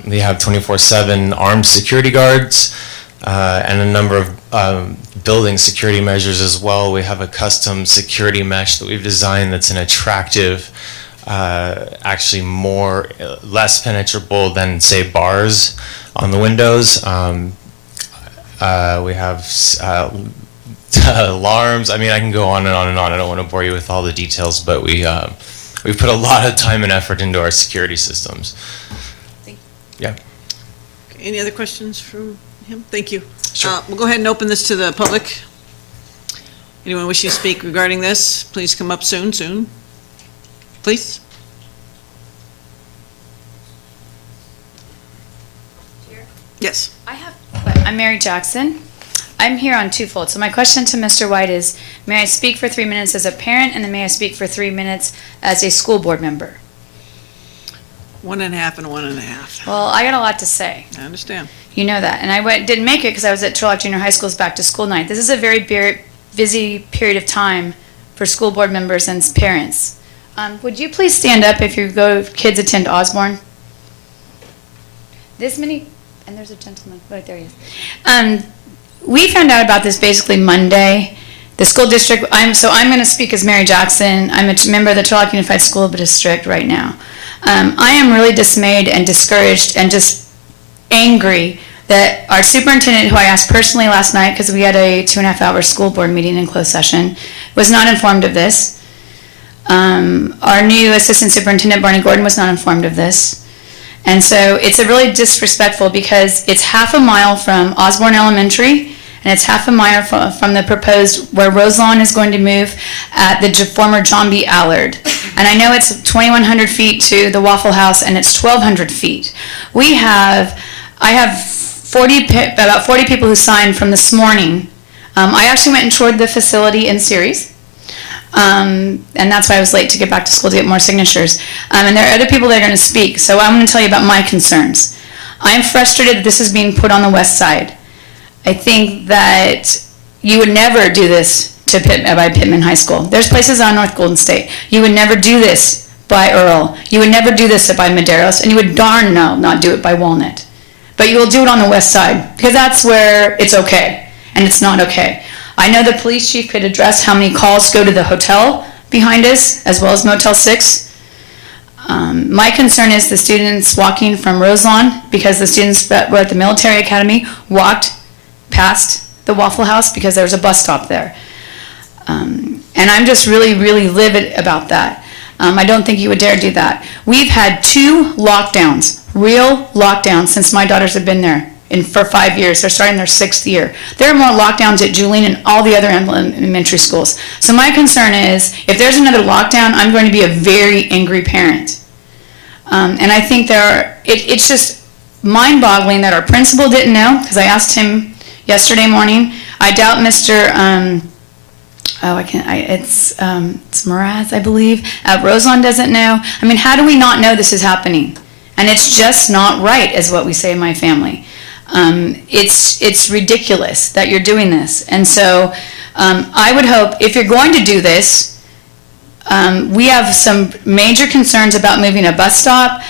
We have 24/7 armed security guards and a number of building security measures as well. We have a custom security mesh that we've designed that's an attractive, actually less penetrable than, say, bars on the windows. We have alarms. I mean, I can go on and on and on. I don't want to bore you with all the details, but we've put a lot of time and effort into our security systems. Yeah. Any other questions from him? Thank you. Sure. We'll go ahead and open this to the public. Anyone wishing to speak regarding this, please come up soon. Please. Yes. I'm Mary Jackson. I'm here on twofold. So my question to Mr. White is, may I speak for 3 minutes as a parent, and then may I speak for 3 minutes as a school board member? 1.5 and 1.5. Well, I got a lot to say. I understand. You know that. And I didn't make it because I was at Turlock Junior High School's back to school night. This is a very busy period of time for school board members and parents. Would you please stand up if kids attend Osborne? This many, and there's a gentleman, right there he is. We found out about this basically Monday. The school district, I'm going to speak as Mary Jackson. I'm a member of the Turlock Unified School District right now. I am really dismayed and discouraged and just angry that our superintendent, who I asked personally last night because we had a 2.5-hour school board meeting in closed session, was not informed of this. Our new assistant superintendent, Barney Gordon, was not informed of this. And so it's a really disrespectful because it's half a mile from Osborne Elementary and it's half a mile from the proposed where Roselawn is going to move at the former John B. Allard. And I know it's 2,100 feet to the Waffle House and it's 1,200 feet. I have about 40 people who signed from this morning. I actually went and toured the facility in Ceres. And that's why I was late to get back to school to get more signatures. And there are other people that are going to speak. So I'm going to tell you about my concerns. I'm frustrated that this is being put on the west side. I think that you would never do this by Pittman High School. There's places on North Golden State. You would never do this by Earl. You would never do this by Maderos, and you would darn no not do it by Walnut. But you will do it on the west side, because that's where it's okay, and it's not okay. I know the police chief could address how many calls go to the hotel behind us, as well as Motel 6. My concern is the students walking from Roselawn, because the students that were at the military academy walked past the Waffle House because there was a bus stop there. And I'm just really, really livid about that. I don't think you would dare do that. We've had 2 lockdowns, real lockdowns, since my daughters have been there for 5 years. They're starting their 6th year. There are more lockdowns at Julian and all the other elementary schools. So my concern is, if there's another lockdown, I'm going to be a very angry parent. And I think it's just mind-boggling that our principal didn't know, because I asked him yesterday morning. I doubt Mr. It's Mraz, I believe. Roselawn doesn't know. I mean, how do we not know this is happening? And it's just not right, is what we say in my family. It's ridiculous that you're doing this. And so I would hope, if you're going to do this, we have some major concerns about moving a bus stop,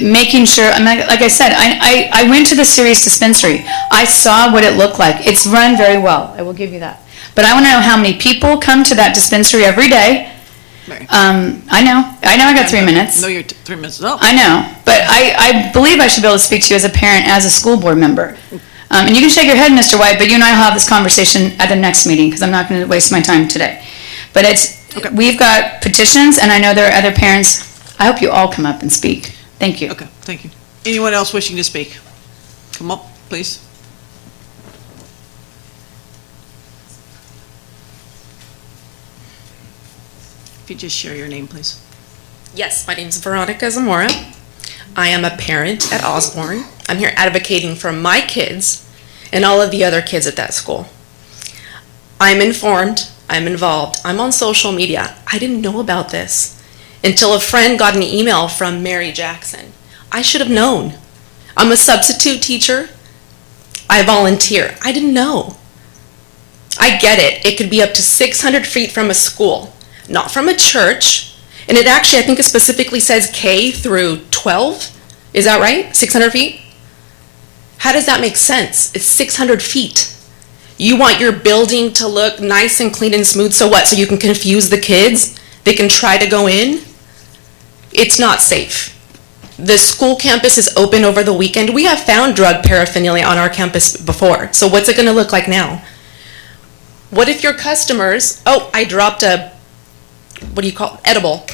making sure, I mean, like I said, I went to the Sirius dispensary. I saw what it looked like. It's run very well, I will give you that. But I want to know how many people come to that dispensary every day. I know I got 3 minutes. No, your 3 minutes is up. I know, but I believe I should be able to speak to you as a parent, as a school board member. And you can shake your head, Mr. White, but you and I will have this conversation at the next meeting, because I'm not going to waste my time today. But we've got petitions, and I know there are other parents. I hope you all come up and speak. Thank you. Okay, thank you. Anyone else wishing to speak? Come up, please. If you just share your name, please. Yes, my name is Veronica Zamora. I am a parent at Osborne. I'm here advocating for my kids and all of the other kids at that school. I'm informed, I'm involved, I'm on social media. I didn't know about this until a friend got an email from Mary Jackson. I should have known. I'm a substitute teacher. I volunteer. I didn't know. I get it. It could be up to 600 feet from a school, not from a church. And it actually, I think it specifically says K through 12. Is that right? 600 feet? How does that make sense? It's 600 feet. You want your building to look nice and clean and smooth, so what? So you can confuse the kids? They can try to go in? It's not safe. The school campus is open over the weekend. We have found drug paraphernalia on our campus before. So what's it going to look like now? What if your customers, oh, I dropped a, what do you call it, edible.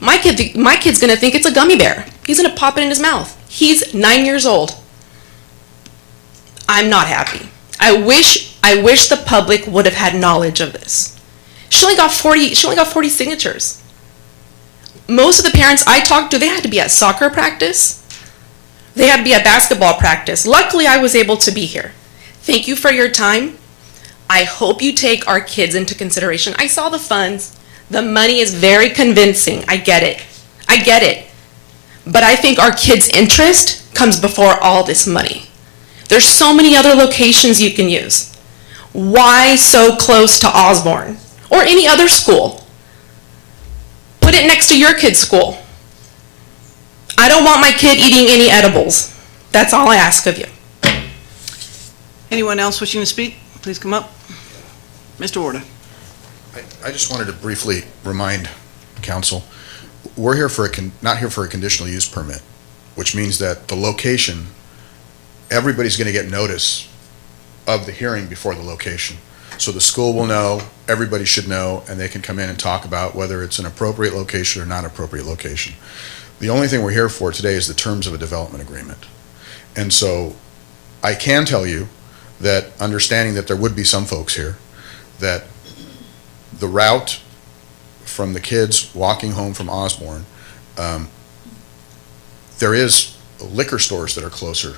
My kid's going to think it's a gummy bear. He's going to pop it in his mouth. He's 9 years old. I'm not happy. I wish the public would have had knowledge of this. She only got 40 signatures. Most of the parents I talked to, they had to be at soccer practice. They had to be at basketball practice. Luckily, I was able to be here. Thank you for your time. I hope you take our kids into consideration. I saw the funds. The money is very convincing. I get it. I get it. But I think our kids' interest comes before all this money. There's so many other locations you can use. Why so close to Osborne or any other school? Put it next to your kid's school. I don't want my kid eating any edibles. That's all I ask of you. Anyone else wishing to speak? Please come up. Mr. Warda. I just wanted to briefly remind council, we're here for not here for a conditional use permit, which means that the location, everybody's going to get notice of the hearing before the location. So the school will know, everybody should know, and they can come in and talk about whether it's an appropriate location or not appropriate location. The only thing we're here for today is the terms of a development agreement. And so I can tell you that, understanding that there would be some folks here, that the route from the kids walking home from Osborne, there is liquor stores that are closer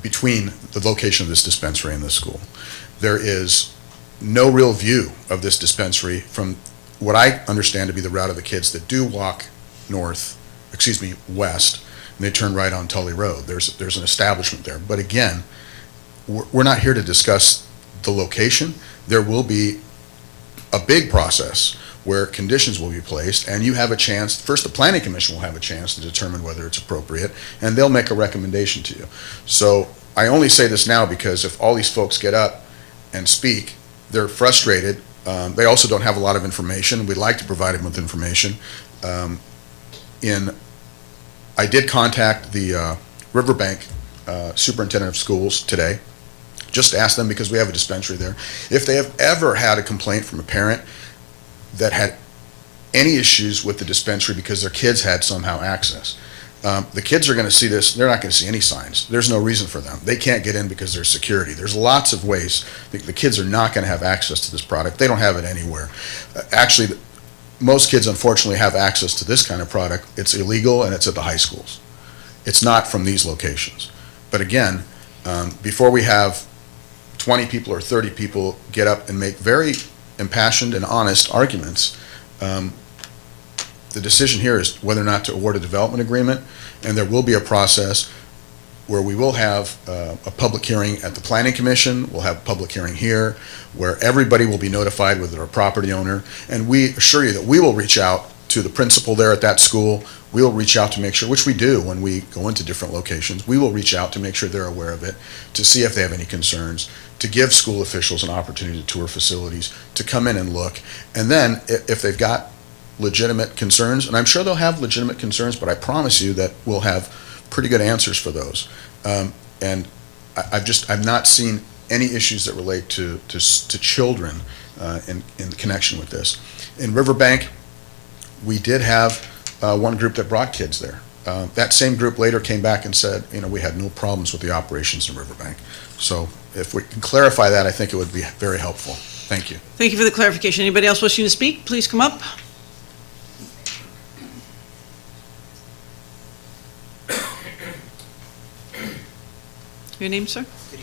between the location of this dispensary and this school. There is no real view of this dispensary from what I understand to be the route of the kids that do walk west, and they turn right on Tully Road. There's an establishment there. But again, we're not here to discuss the location. There will be a big process where conditions will be placed, and you have a chance, first the planning commission will have a chance to determine whether it's appropriate, and they'll make a recommendation to you. So I only say this now because if all these folks get up and speak, they're frustrated. They also don't have a lot of information. We'd like to provide them with information. I did contact the Riverbank superintendent of schools today, just to ask them, because we have a dispensary there, if they have ever had a complaint from a parent that had any issues with the dispensary because their kids had somehow access. The kids are going to see this. They're not going to see any signs. There's no reason for them. They can't get in because there's security. There's lots of ways. The kids are not going to have access to this product. They don't have it anywhere. Actually, most kids, unfortunately, have access to this kind of product. It's illegal, and it's at the high schools. It's not from these locations. But again, before we have 20 people or 30 people get up and make very impassioned and honest arguments, the decision here is whether or not to award a development agreement, and there will be a process where we will have a public hearing at the Planning Commission. We'll have a public hearing here where everybody will be notified, whether they're a property owner, and we assure you that we will reach out to the principal there at that school. We'll reach out to make sure, which we do when we go into different locations, we will reach out to make sure they're aware of it, to see if they have any concerns, to give school officials an opportunity to tour facilities, to come in and look. And then if they've got legitimate concerns, and I'm sure they'll have legitimate concerns, but I promise you that we'll have pretty good answers for those. And I've not seen any issues that relate to children in connection with this. In Riverbank, we did have one group that brought kids there. That same group later came back and said, we had no problems with the operations in Riverbank. So if we can clarify that, I think it would be very helpful. Thank you. Thank you for the clarification. Anybody else wishing to speak, please come up. Your name, sir? Good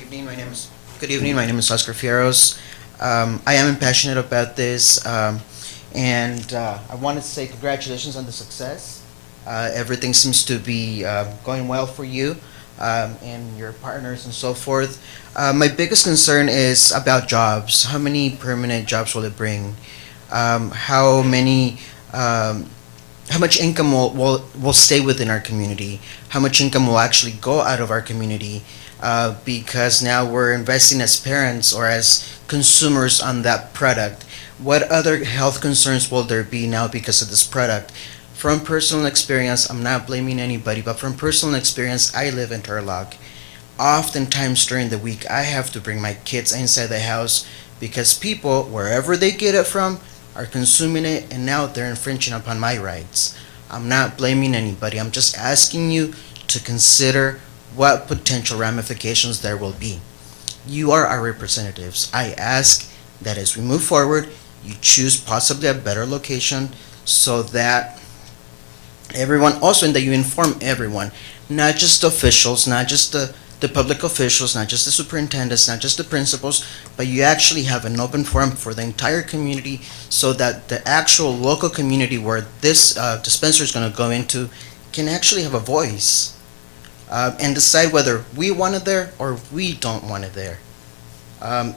evening. My name is Oscar Fierros. I am passionate about this, and I wanted to say congratulations on the success. Everything seems to be going well for you and your partners and so forth. My biggest concern is about jobs. How many permanent jobs will it bring? How much income will stay within our community? How much income will actually go out of our community? Because now we're investing as parents or as consumers on that product. What other health concerns will there be now because of this product? From personal experience, I'm not blaming anybody, but from personal experience, I live in Turlock. Oftentimes during the week, I have to bring my kids inside the house because people, wherever they get it from, are consuming it, and now they're infringing upon my rights. I'm not blaming anybody. I'm just asking you to consider what potential ramifications there will be. You are our representatives. I ask that as we move forward, you choose possibly a better location so that everyone, also, and that you inform everyone, not just officials, not just the public officials, not just the superintendents, not just the principals, but you actually have an open forum for the entire community so that the actual local community where this dispensary is going to go into can actually have a voice and decide whether we want it there or we don't want it there.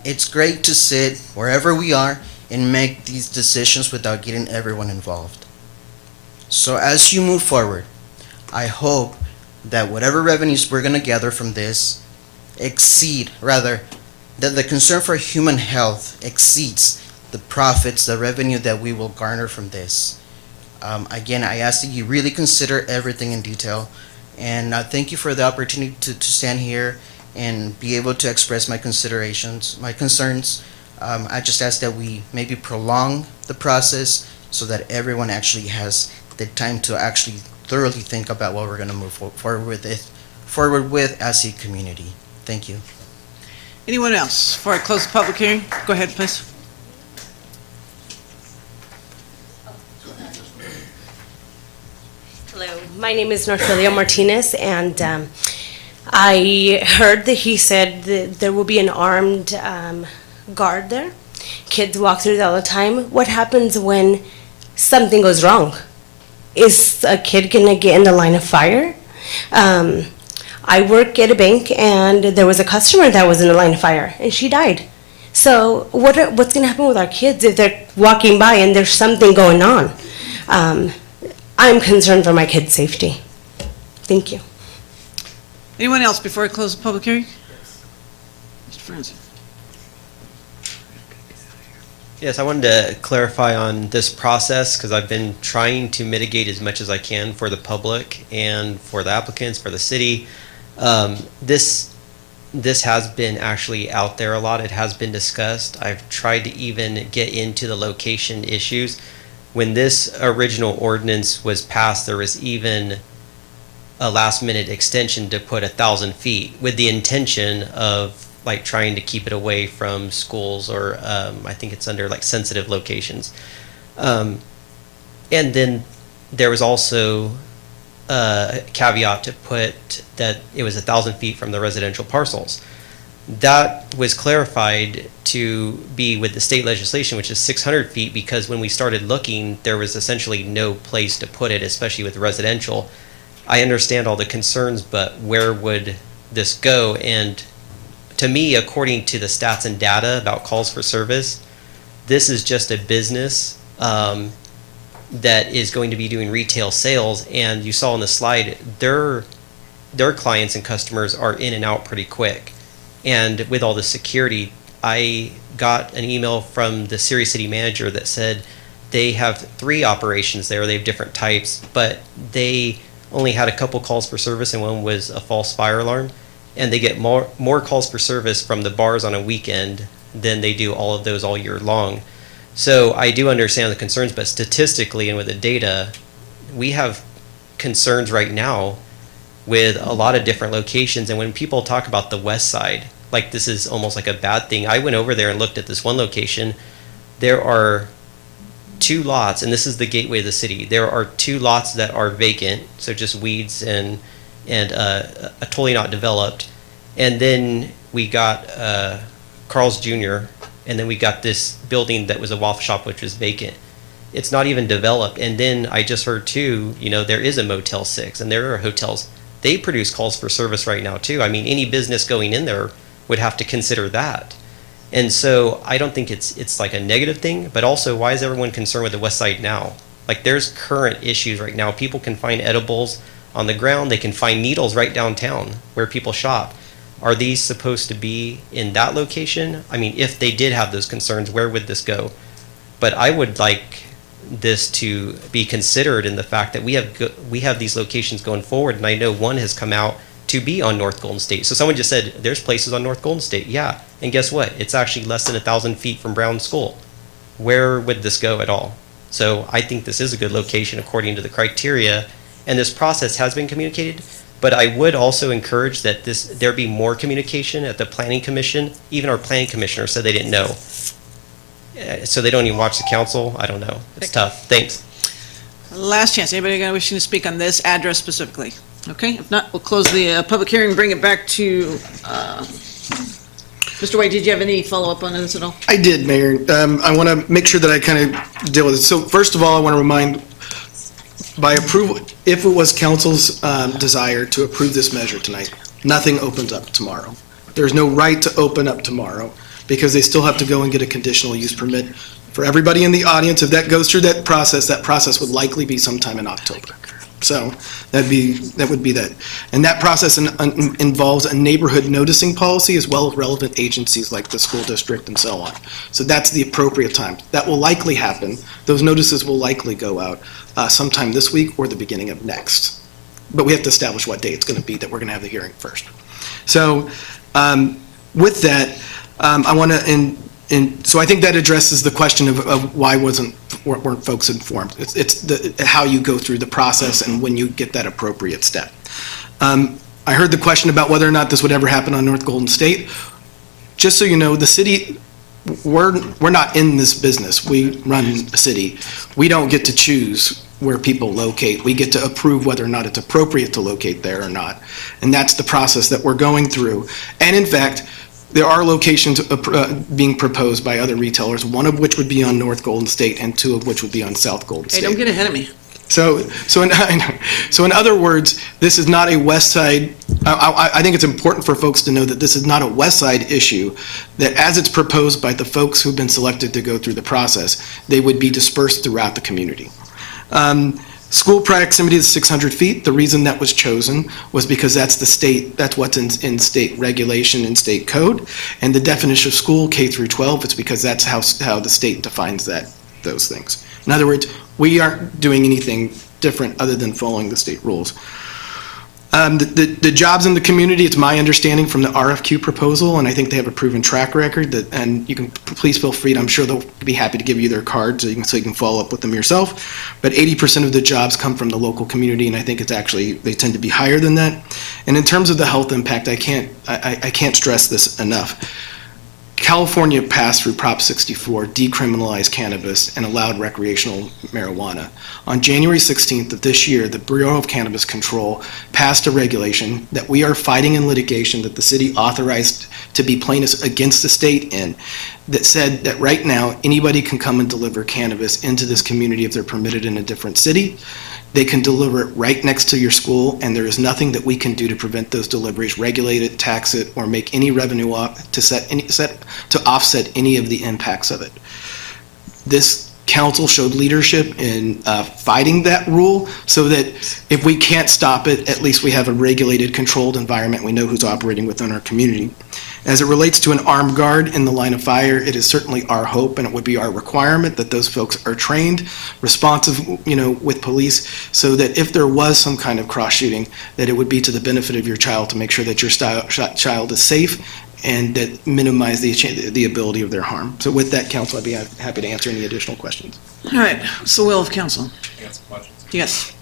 It's great to sit wherever we are and make these decisions without getting everyone involved. So as you move forward, I hope that whatever revenues we're going to gather from this that the concern for human health exceeds the profits, the revenue that we will garner from this. Again, I ask that you really consider everything in detail, and thank you for the opportunity to stand here and be able to express my considerations, my concerns. I just ask that we maybe prolong the process so that everyone actually has the time to actually thoroughly think about what we're going to move forward with as a community. Thank you. Anyone else? Before I close the public hearing, go ahead, please. Hello, my name is Norfelia Martinez, and I heard that he said that there will be an armed guard there. Kids walk through it all the time. What happens when something goes wrong? Is a kid gonna get in the line of fire? I work at a bank, and there was a customer that was in the line of fire, and she died. So what's going to happen with our kids if they're walking by and there's something going on? I'm concerned for my kids' safety. Thank you. Anyone else before I close the public hearing? Mr. Francis. Yes, I wanted to clarify on this process because I've been trying to mitigate as much as I can for the public and for the applicants, for the city. This has been actually out there a lot. It has been discussed. I've tried to even get into the location issues. When this original ordinance was passed, there was even a last minute extension to put 1,000 feet with the intention of like trying to keep it away from schools or I think it's under like sensitive locations. And then there was also a caveat to put that it was 1,000 feet from the residential parcels. That was clarified to be with the state legislation, which is 600 feet, because when we started looking, there was essentially no place to put it, especially with residential. I understand all the concerns, but where would this go? And to me, according to the stats and data about calls for service, this is just a business that is going to be doing retail sales. And you saw on the slide, their clients and customers are in and out pretty quick. And with all the security, I got an email from the Sirius City manager that said they have 3 operations there. They have different types, but they only had a couple calls for service, and one was a false fire alarm. And they get more calls for service from the bars on a weekend than they do all of those all year long. So I do understand the concerns, but statistically and with the data, we have concerns right now with a lot of different locations. And when people talk about the west side, like this is almost like a bad thing. I went over there and looked at this one location. There are 2 lots, and this is the gateway of the city. There are 2 lots that are vacant, so just weeds and totally not developed. And then we got Carl's Jr., and then we got this building that was a waffle shop, which was vacant. It's not even developed. And then I just heard too, there is a Motel 6, and there are hotels. They produce calls for service right now too. I mean, any business going in there would have to consider that. And so I don't think it's like a negative thing, but also why is everyone concerned with the west side now? Like there's current issues right now. People can find edibles on the ground. They can find needles right downtown where people shop. Are these supposed to be in that location? I mean, if they did have those concerns, where would this go? But I would like this to be considered in the fact that we have these locations going forward, and I know one has come out to be on North Golden State. So someone just said, there's places on North Golden State. Yeah, and guess what? It's actually less than 1,000 feet from Brown School. Where would this go at all? So I think this is a good location according to the criteria, and this process has been communicated. But I would also encourage that there be more communication at the Planning Commission. Even our Planning Commissioner said they didn't know. So they don't even watch the council. I don't know. It's tough. Thanks. Last chance. Anybody wishing to speak on this address specifically? Okay, if not, we'll close the public hearing and bring it back to, Mr. White, did you have any follow-up on this at all? I did, Mayor. I want to make sure that I kind of deal with it. So first of all, I want to remind, by approval, if it was council's desire to approve this measure tonight, nothing opens up tomorrow. There's no right to open up tomorrow because they still have to go and get a conditional use permit. For everybody in the audience, if that goes through that process would likely be sometime in October. So that would be that. And that process involves a neighborhood noticing policy as well as relevant agencies like the school district and so on. So that's the appropriate time. That will likely happen. Those notices will likely go out sometime this week or the beginning of next. But we have to establish what day it's going to be that we're going to have the hearing first. So with that, I want to, so I think that addresses the question of why weren't folks informed. It's how you go through the process and when you get that appropriate step. I heard the question about whether or not this would ever happen on North Golden State. Just so you know, the city, we're not in this business. We run a city. We don't get to choose where people locate. We get to approve whether or not it's appropriate to locate there or not. And that's the process that we're going through. And in fact, there are locations being proposed by other retailers, one of which would be on North Golden State and 2 of which would be on South Golden State. Hey, don't get ahead of me. So in other words, this is not a West Side, I think it's important for folks to know that this is not a West Side issue, that as it's proposed by the folks who've been selected to go through the process, they would be dispersed throughout the community. School proximity is 600 feet. The reason that was chosen was because that's what's in state regulation and state code. And the definition of school, K through 12, it's because that's how the state defines those things. In other words, we aren't doing anything different other than following the state rules. The jobs in the community, it's my understanding from the RFQ proposal, and I think they have a proven track record, and you can please feel free, I'm sure they'll be happy to give you their cards so you can follow up with them yourself. But 80% of the jobs come from the local community, and I think they tend to be higher than that. And in terms of the health impact, I can't stress this enough. California passed through Prop 64, decriminalized cannabis and allowed recreational marijuana. On January 16th of this year, the Bureau of Cannabis Control passed a regulation that we are fighting in litigation that the city authorized to be plaintiffs against the state in, that said that right now, anybody can come and deliver cannabis into this community if they're permitted in a different city. They can deliver it right next to your school, and there is nothing that we can do to prevent those deliveries, regulate it, tax it, or make any revenue to offset any of the impacts of it. This council showed leadership in fighting that rule so that if we can't stop it, at least we have a regulated, controlled environment. We know who's operating within our community. As it relates to an armed guard in the line of fire, it is certainly our hope and it would be our requirement that those folks are trained, responsive, with police, so that if there was some kind of cross shooting, that it would be to the benefit of your child to make sure that your child is safe and that minimize the ability of their harm. So with that, council, I'd be happy to answer any additional questions. All right, it's the will of council. I got some questions. Yes.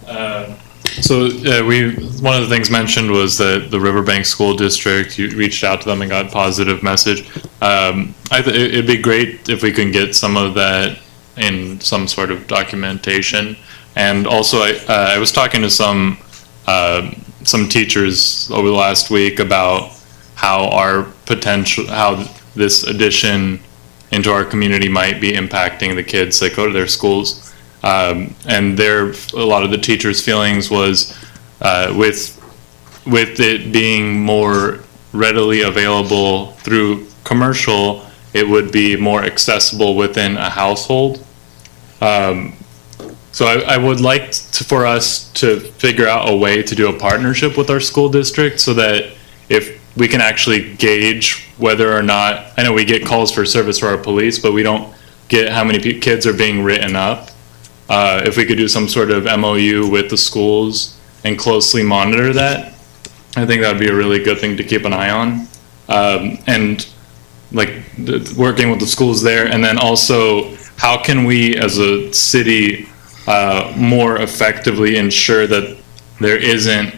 So one of the things mentioned was that the Riverbank School District, you reached out to them and got a positive message. It'd be great if we can get some of that in some sort of documentation. And also, I was talking to some teachers over the last week about how this addition into our community might be impacting the kids that go to their schools. And a lot of the teachers' feelings was with it being more readily available through commercial, it would be more accessible within a household. So I would like for us to figure out a way to do a partnership with our school district so that if we can actually gauge whether or not, I know we get calls for service for our police, but we don't get how many kids are being written up. If we could do some sort of MOU with the schools and closely monitor that, I think that would be a really good thing to keep an eye on. And working with the schools there, and then also how can we as a city more effectively ensure that there isn't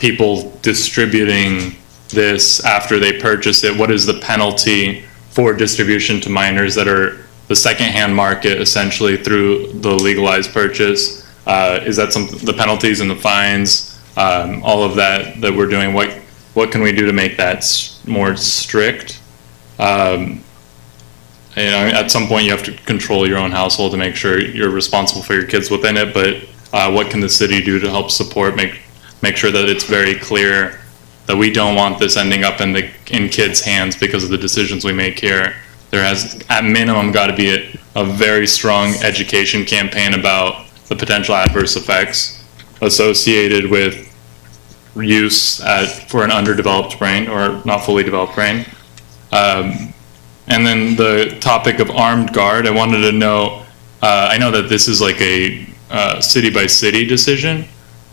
people distributing this after they purchase it? What is the penalty for distribution to minors that are the secondhand market essentially through the legalized purchase? Is that the penalties and the fines, all of that we're doing? What can we do to make that more strict? At some point you have to control your own household to make sure you're responsible for your kids within it, but what can the city do to help support, make sure that it's very clear that we don't want this ending up in kids' hands because of the decisions we make here? There has, at minimum, got to be a very strong education campaign about the potential adverse effects associated with use for an underdeveloped brain or not fully developed brain. And then the topic of armed guard, I wanted to know, I know that this is like a city-by-city decision.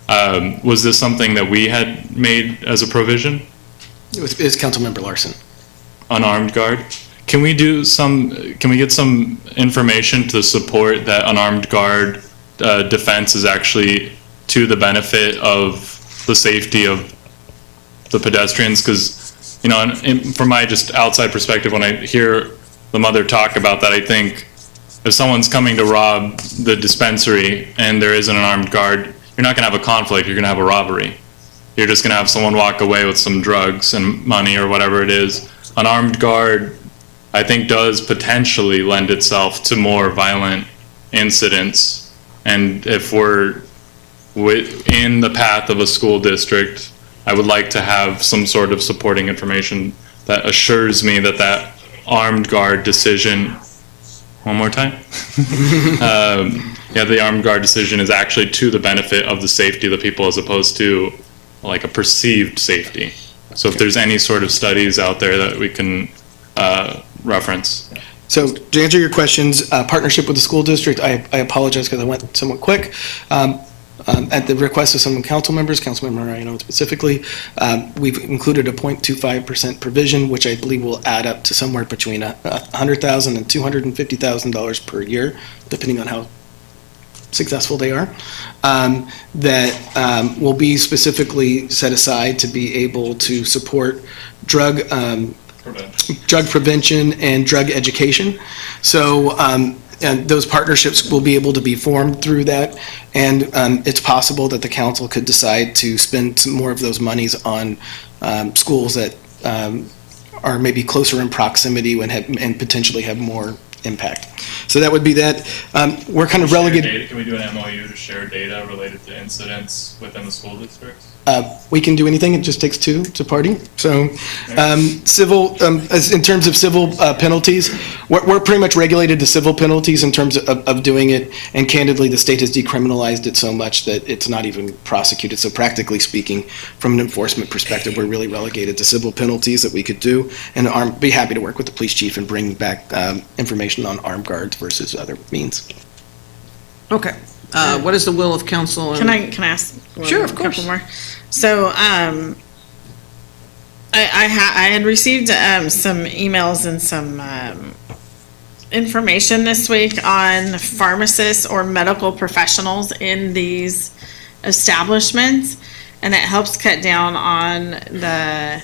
Was this something that we had made as a provision? It's Councilmember Larson. Unarmed guard? Can we get some information to support that unarmed guard defense is actually to the benefit of the safety of the pedestrians? Because, from my just outside perspective, when I hear the mother talk about that, I think if someone's coming to rob the dispensary and there isn't an armed guard, you're not going to have a conflict, you're going to have a robbery. You're just going to have someone walk away with some drugs and money or whatever it is. An armed guard, I think, does potentially lend itself to more violent incidents And if we're in the path of a school district, I would like to have some sort of supporting information that assures me that that armed guard decision, one more time? The armed guard decision is actually to the benefit of the safety of the people as opposed to like a perceived safety. So if there's any sort of studies out there that we can reference. So to answer your questions, partnership with the school district, I apologize because I went somewhat quick. At the request of some council members, Councilmember Ryan specifically, we've included a 0.25% provision, which I believe will add up to somewhere between $100,000 and $250,000 per year, depending on how successful they are, that will be specifically set aside to be able to support drug prevention and drug education. So and those partnerships will be able to be formed through that, and it's possible that the council could decide to spend some more of those monies on schools that are maybe closer in proximity and potentially have more impact. So that would be that. We're kind of relegated. Can we do an MOU to share data related to incidents within the school districts? We can do anything. It just takes two to party. So civil, in terms of civil penalties, we're pretty much regulated to civil penalties in terms of doing it. And candidly, the state has decriminalized it so much that it's not even prosecuted. So practically speaking, from an enforcement perspective, we're really relegated to civil penalties that we could do. And be happy to work with the police chief and bring back information on armed guards versus other means. Okay. What is the will of council? Can I ask? Sure, of a course. couple more? So, I had received some emails and some information this week on pharmacists or medical professionals in these establishments, and it helps cut down on the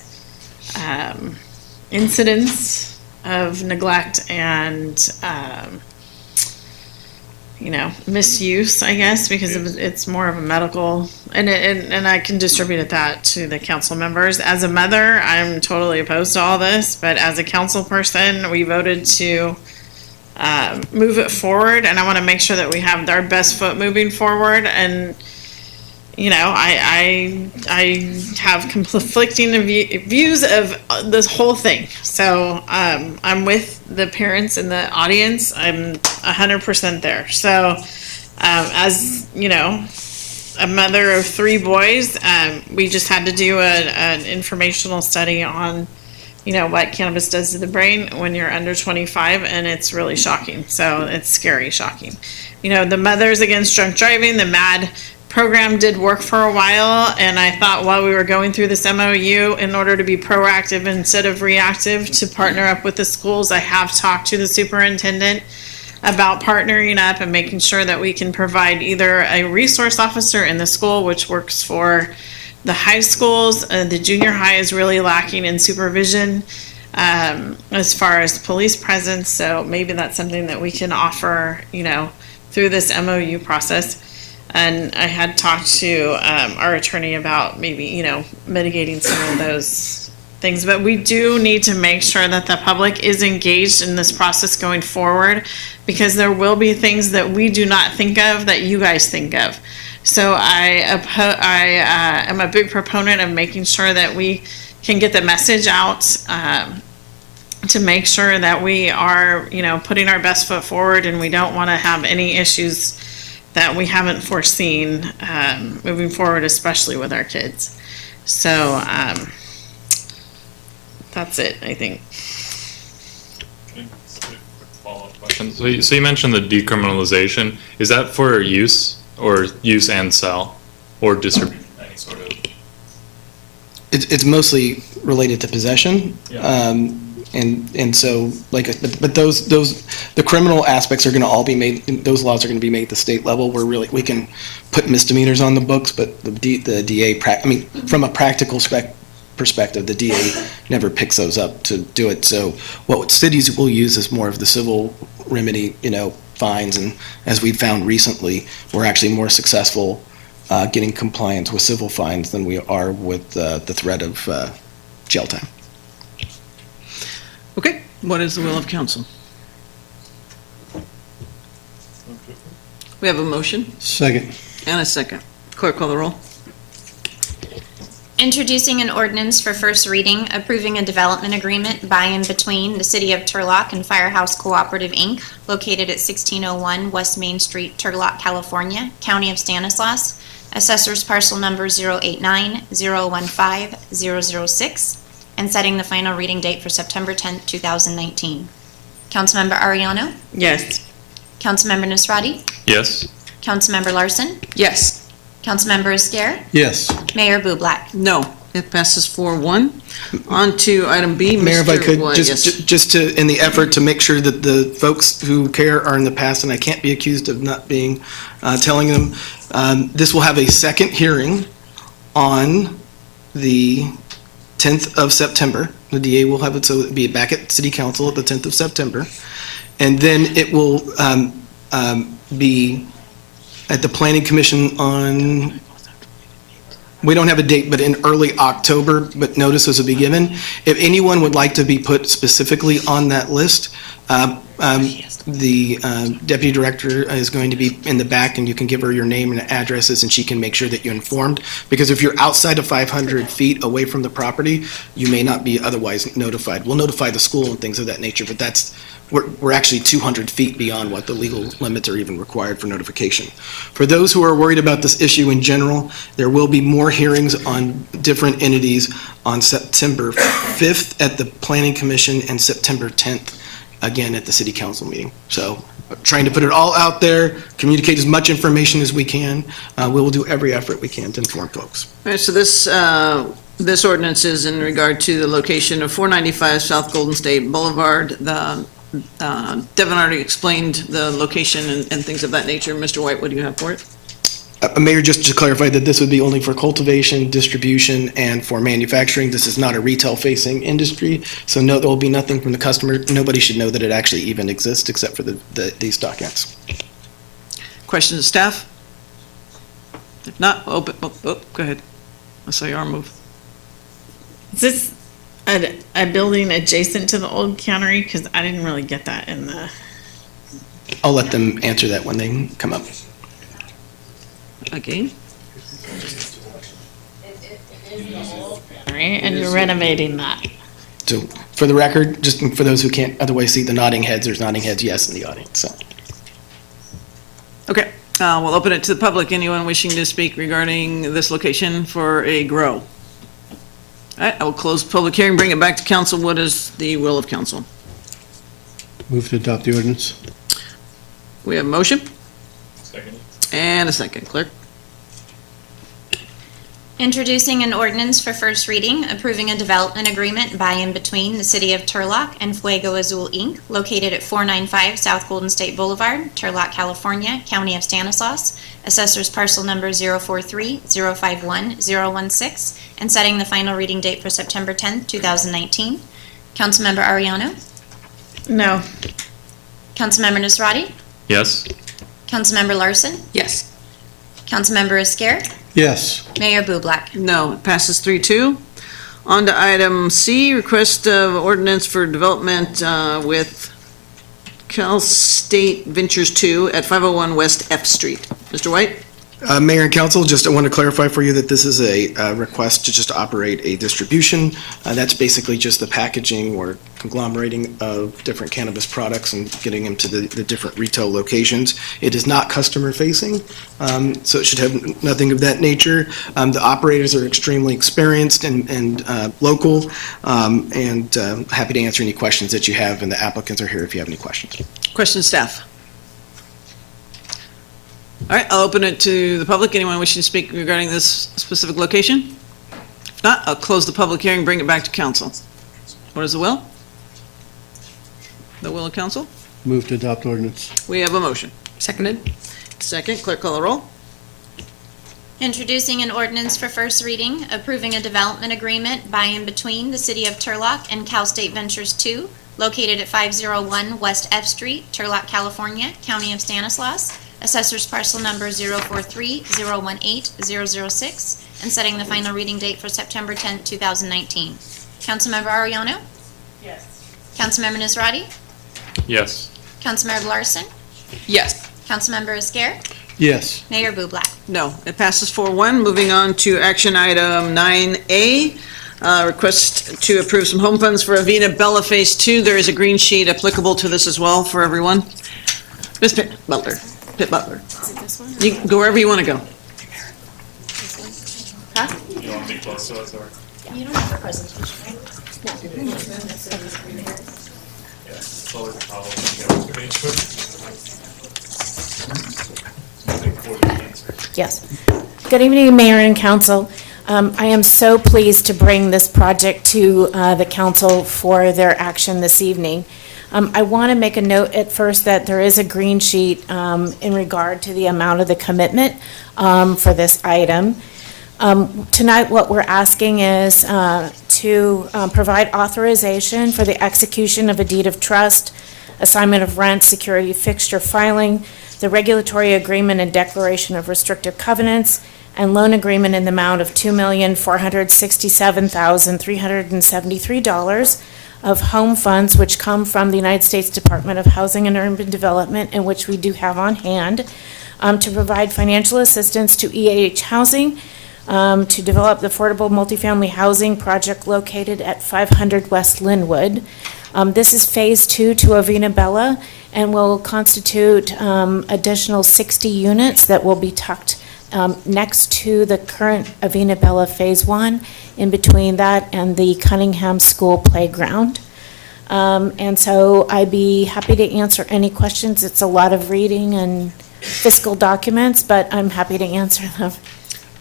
incidents of neglect and misuse, I guess, because it's more of a medical, and I can distribute that to the council members. As a mother, I'm totally opposed to all this, but as a council person, we voted to move it forward, and I want to make sure that we have our best foot moving forward. And I have conflicting views of this whole thing. So I'm with the parents in the audience. I'm 100% there. So as a mother of 3 boys, we just had to do an informational study on what cannabis does to the brain when you're under 25, and it's really shocking. So it's scary, shocking. The Mothers Against Drunk Driving, the MAD program did work for a while, and I thought while we were going through this MOU, in order to be proactive instead of reactive, to partner up with the schools. I have talked to the superintendent about partnering up and making sure that we can provide either a resource officer in the school, which works for the high schools. The junior high is really lacking in supervision as far as police presence, so maybe that's something that we can offer through this MOU process. And I had talked to our attorney about maybe, mitigating some of those things. But we do need to make sure that the public is engaged in this process going forward, because there will be things that we do not think of that you guys think of. So I am a big proponent of making sure that we can get the message out to make sure that we are, putting our best foot forward, and we don't want to have any issues that we haven't foreseen moving forward, especially with our kids. So that's it, I think. Follow-up question. So you mentioned the decriminalization. Is that for use, or use and sell, or distribution, any sort of? It's mostly related to possession. Yeah. And so, but the criminal aspects are going to all be made, those laws are going to be made at the state level, where really we can put misdemeanors on the books, but the DA, from a practical perspective, the DA never picks those up to do it. So what cities will use is more of the civil remedy, fines. And as we've found recently, we're actually more successful getting compliance with civil fines than we are with the threat of jail time. Okay, what is the will of council? We have a motion Second. and a second. Clerk, call the roll. Introducing an ordinance for first reading, approving a development agreement by and between the City of Turlock and Firehouse Cooperative, Inc., located at 1601 West Main Street, Turlock, California, County of Stanislaus, Assessor's Parcel Number 089-015-006, and setting the final reading date for September 10th, 2019. Councilmember Ariano? Yes. Councilmember Nasrati? Yes. Councilmember Larson? Yes. Councilmember Esquer? Yes. Mayor Bublak? No, it passes 4-1. On to item B, Mr. Mayor, if I could, White, yes. just to, in the effort to make sure that the folks who care are in the past, and I can't be accused of not being, telling them, this will have a second hearing on the 10th of September. The DA will have it, so it'll be back at City Council at the 10th of September. And then it will be at the Planning Commission on, we don't have a date, but in early October, but notices will be given. If anyone would like to be put specifically on that list, the deputy director is going to be in the back, and you can give her your name and addresses, and she can make sure that you're informed. Because if you're outside of 500 feet away from the property, you may not be otherwise notified. We'll notify the school and things of that nature, but we're actually 200 feet beyond what the legal limits are even required for notification. For those who are worried about this issue in general, there will be more hearings on different entities on September 5th at the Planning Commission and September 10th, again, at the City Council meeting. So trying to put it all out there, communicate as much information as we can. We will do every effort we can to inform folks. All right, so this ordinance is in regard to the location of 495 South Golden State Boulevard. Devin already explained the location and things of that nature. Mr. White, what do you have for it? Mayor, just to clarify that this would be only for cultivation, distribution, and for manufacturing. This is not a retail-facing industry, so no, there will be nothing from the customer. Nobody should know that it actually even exists except for these documents. Questions of staff? If not, open. Go ahead. I saw your arm move. Is this a building adjacent to the old cannery? Because I didn't really get that in the. I'll let them answer that when they come up. Okay. Right, and you're renovating that. So for the record, just for those who can't otherwise see the nodding heads, there's nodding heads yes in the audience. So. Okay, we'll open it to the public. Anyone wishing to speak regarding this location for a grow? All right, I will close the public hearing, bring it back to council. What is the will of council? Move to adopt the ordinance. We have a motion Second. and a second. Clerk? Introducing an ordinance for first reading, approving a development agreement by and between the City of Turlock and Fuego Azul, Inc., located at 495 South Golden State Boulevard, Turlock, California, County of Stanislaus, Assessor's Parcel Number 043-051-016, and setting the final reading date for September 10th, 2019. Councilmember Ariano? No. Councilmember Nasrati? Yes. Councilmember Larson? Yes. Councilmember Esquer? Yes. Mayor Bublak? No, it passes 3-2. On to item C, request of ordinance for development with Cal State Ventures 2 at 501 West F Street. Mr. White? Mayor and council, just I want to clarify for you that this is a request to just operate a distribution. That's basically just the packaging or conglomerating of different cannabis products and getting them to the different retail locations. It is not customer facing, so it should have nothing of that nature. The operators are extremely experienced and local, and happy to answer any questions that you have, and the applicants are here if you have any questions. Question staff. All right, I'll open it to the public. Anyone wishing to speak regarding this specific location? If not, I'll close the public hearing, bring it back to council. What is the will? The will of council? Move to adopt ordinance. We have a motion. Seconded. Second, clerk call the roll. Introducing an ordinance for first reading, approving a development agreement by and between the City of Turlock and Cal State Ventures 2, located at 501 West F Street, Turlock, California, County of Stanislaus, Assessor's Parcel Number 043-018-006, and setting the final reading date for September 10th, 2019. Councilmember Ariano? Yes. Councilmember Nasrati? Yes. Councilmember Larson? Yes. Councilmember Esquer, Yes. Mayor Bublak. No, it passes 4-1. Moving on to action item 9A, request to approve some home funds for Avina Bella Phase 2. There is a green sheet applicable to this as well for everyone. Ms. Pitt Butler. You can go wherever you want to go. You want to be close to us, or? You don't have a presentation, right? Yeah, it's always a problem when you get Yes. Good evening, Mayor and Council. I am so pleased to bring this project to the council for their action this evening. I want to make a note at first that there is a green sheet in regard to the amount of the commitment for this item. Tonight, what we're asking is to provide authorization for the execution of a deed of trust, assignment of rent, security fixture filing, the regulatory agreement and declaration of restrictive covenants, and loan agreement in the amount of $2,467,373 of home funds which come from the United States Department of Housing and Urban Development, and which we do have on hand, to provide financial assistance to EAH Housing to develop the affordable multifamily housing project located at 500 West Linwood. This is Phase 2 to Avina Bella and will constitute additional 60 units that will be tucked next to the current Avina Bella Phase 1, in between that and the Cunningham School playground. And so I'd be happy to answer any questions. It's a lot of reading and fiscal documents, but I'm happy to answer them.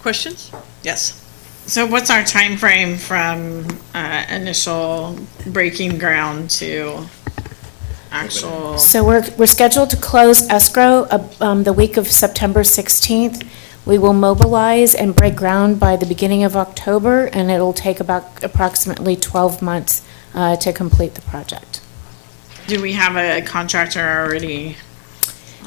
Questions? Yes. So what's our time frame from initial breaking ground to actual? So we're scheduled to close escrow the week of September 16th. We will mobilize and break ground by the beginning of October, and it'll take about approximately 12 months to complete the project. Do we have a contractor already?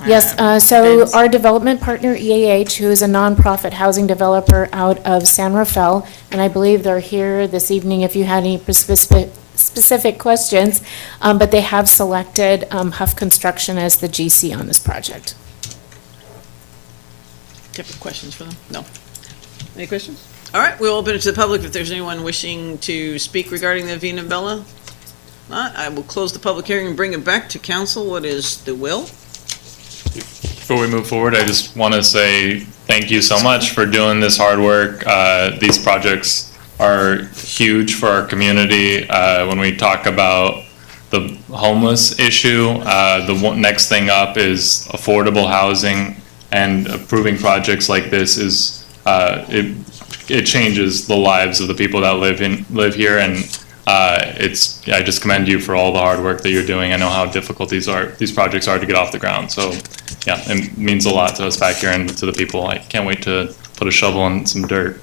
Yes, so our development partner, EAH, who is a nonprofit housing developer out of San Rafael, and I believe they're here this evening if you had any specific questions, but they have selected Huff Construction as the GC on this project. Do you have questions for them? No. Any questions? All right, we'll open it to the public if there's anyone wishing to speak regarding the Avina Bella. Not, I will close the public hearing and bring it back to council. What is the will? Before we move forward, I just want to say thank you so much for doing this hard work. These projects are huge for our community. When we talk about the homeless issue, next thing up is affordable housing, and approving projects like this is it changes the lives of the people that live here, and I just commend you for all the hard work that you're doing. I know how difficult these projects are to get off the ground. So yeah, it means a lot to us back here and to the people. I can't wait to put a shovel in some dirt.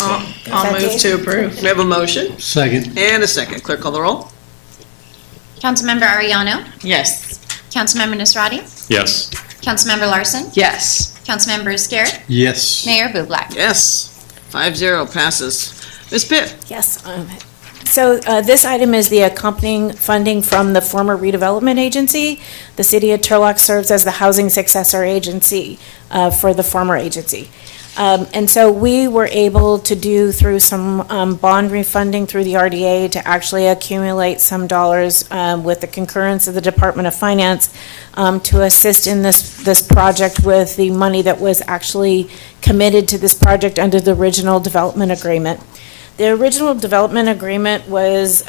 I'll move to approve. We have a motion. Second. And a second. Clerk, call the roll. Councilmember Arellano, Yes. Councilmember Nisrati, Yes. Councilmember Larson, Yes. Councilmember Esquer, Yes. Mayor Bublak. Yes. 5-0 passes. Ms. Pitt? Yes. So this item is the accompanying funding from the former redevelopment agency. The city of Turlock serves as the housing successor agency for the former agency. And so we were able to do through some bond refunding through the RDA to actually accumulate some dollars with the concurrence of the Department of Finance to assist in this project with the money that was actually committed to this project under the original development agreement. The original development agreement was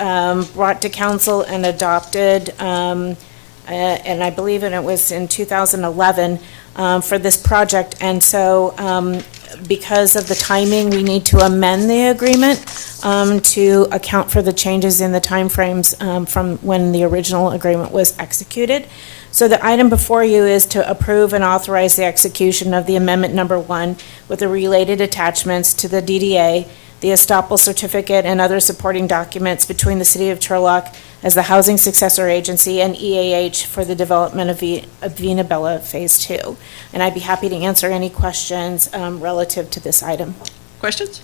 brought to council and adopted, and I believe it was in 2011 for this project. And so because of the timing, we need to amend the agreement to account for the changes in the timeframes from when the original agreement was executed. So the item before you is to approve and authorize the execution of the amendment number 1 with the related attachments to the DDA, the estoppel certificate, and other supporting documents between the City of Turlock as the housing successor agency and EAH for the development of Avina Bella Phase 2. And I'd be happy to answer any questions relative to this item. Questions?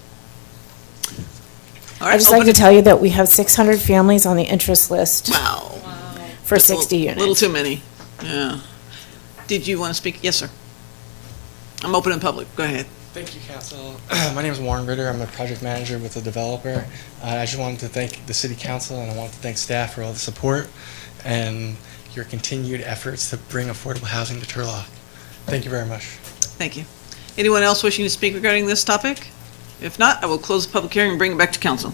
All right, I'd just like to tell you that we have 600 families on the interest list. Wow. For 60 units. A little too many. Yeah. Did you want to speak? Yes, sir. I'm open in public. Go ahead. Thank you, Council. My name is Warren Ritter. I'm a project manager with the developer. I just wanted to thank the City Council and I want to thank staff for all the support and your continued efforts to bring affordable housing to Turlock. Thank you very much. Thank you. Anyone else wishing to speak regarding this topic? If not, I will close the public hearing and bring it back to council.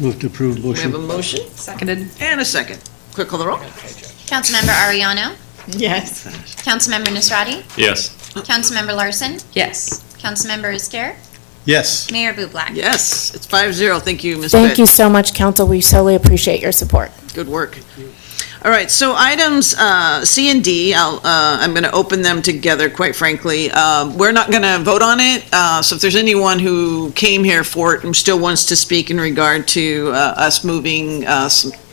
Move to approve We have a motion. motion Seconded. and a second. Clerk call the roll. Councilmember Ariano? Yes. Councilmember Nisrati? Yes. Councilmember Larson? Yes. Councilmember Isker? Yes. Mayor Bublak? Yes, it's 5-0. Thank you, Ms. Thank Pitt. you so much, council. We solely appreciate your support. Good work. All right, so items C and D, I'm going to open them together, quite frankly. We're not going to vote on it, so if there's anyone who came here for it and still wants to speak in regard to us moving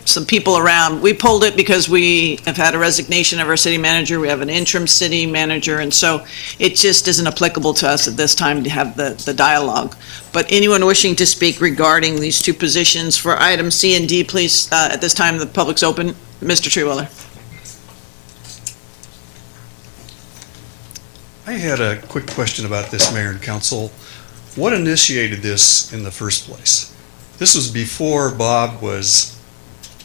some people around, we pulled it because we have had a resignation of our city manager. We have an interim city manager, and so it just isn't applicable to us at this time to have the dialogue. But anyone wishing to speak regarding these two positions for item C and D, please, at this time, the public's open. Mr. Treeweller. I had a quick question about this, Mayor and Council. What initiated this in the first place? This was before Bob was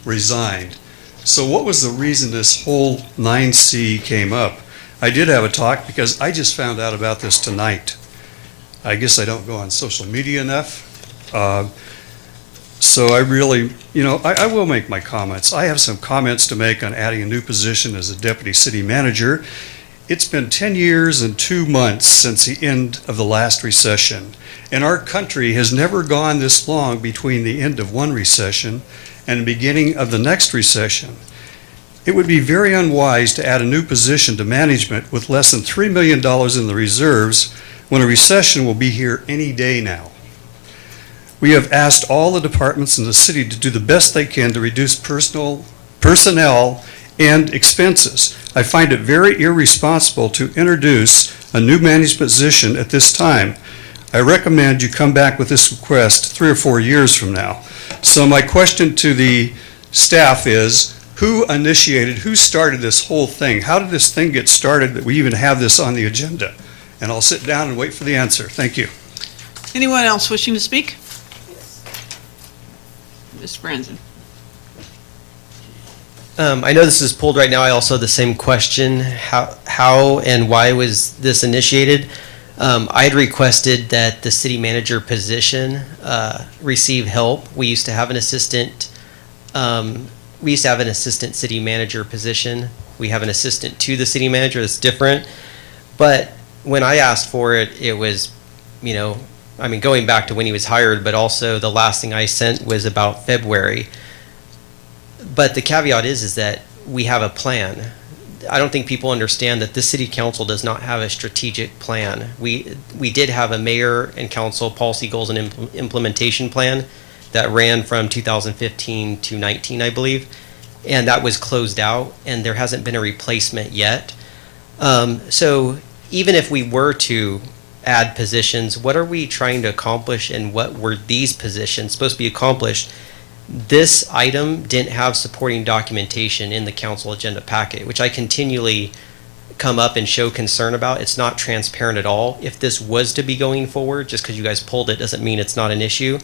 resigned. So what was the reason this whole 9C came up? I did have a talk because I just found out about this tonight. I guess I don't go on social media enough. So I really, I will make my comments. I have some comments to make on adding a new position as a deputy city manager. It's been 10 years and 2 months since the end of the last recession, and our country has never gone this long between the end of one recession and the beginning of the next recession. It would be very unwise to add a new position to management with less than $3 million in the reserves when a recession will be here any day now. We have asked all the departments in the city to do the best they can to reduce personnel and expenses. I find it very irresponsible to introduce a new management position at this time. I recommend you come back with this request 3 or 4 years from now. So my question to the staff is, who started this whole thing? How did this thing get started that we even have this on the agenda? And I'll sit down and wait for the answer. Thank you. Anyone else wishing to speak? Ms. Franzen. I know this is pulled right now. I also have the same question. How and why was this initiated? I had requested that the city manager position receive help. We used to have an assistant. We used to have an assistant city manager position. We have an assistant to the city manager that's different. But when I asked for it, it was, going back to when he was hired, but also the last thing I sent was about February. But the caveat is that we have a plan. I don't think people understand that this city council does not have a strategic plan. We did have a mayor and council policy goals and implementation plan that ran from 2015 to 19, I believe, and that was closed out, and there hasn't been a replacement yet. So even if we were to add positions, what are we trying to accomplish, and what were these positions supposed to be accomplished? This item didn't have supporting documentation in the council agenda packet, which I continually come up and show concern about. It's not transparent at all. If this was to be going forward, just because you guys pulled it doesn't mean it's not an issue.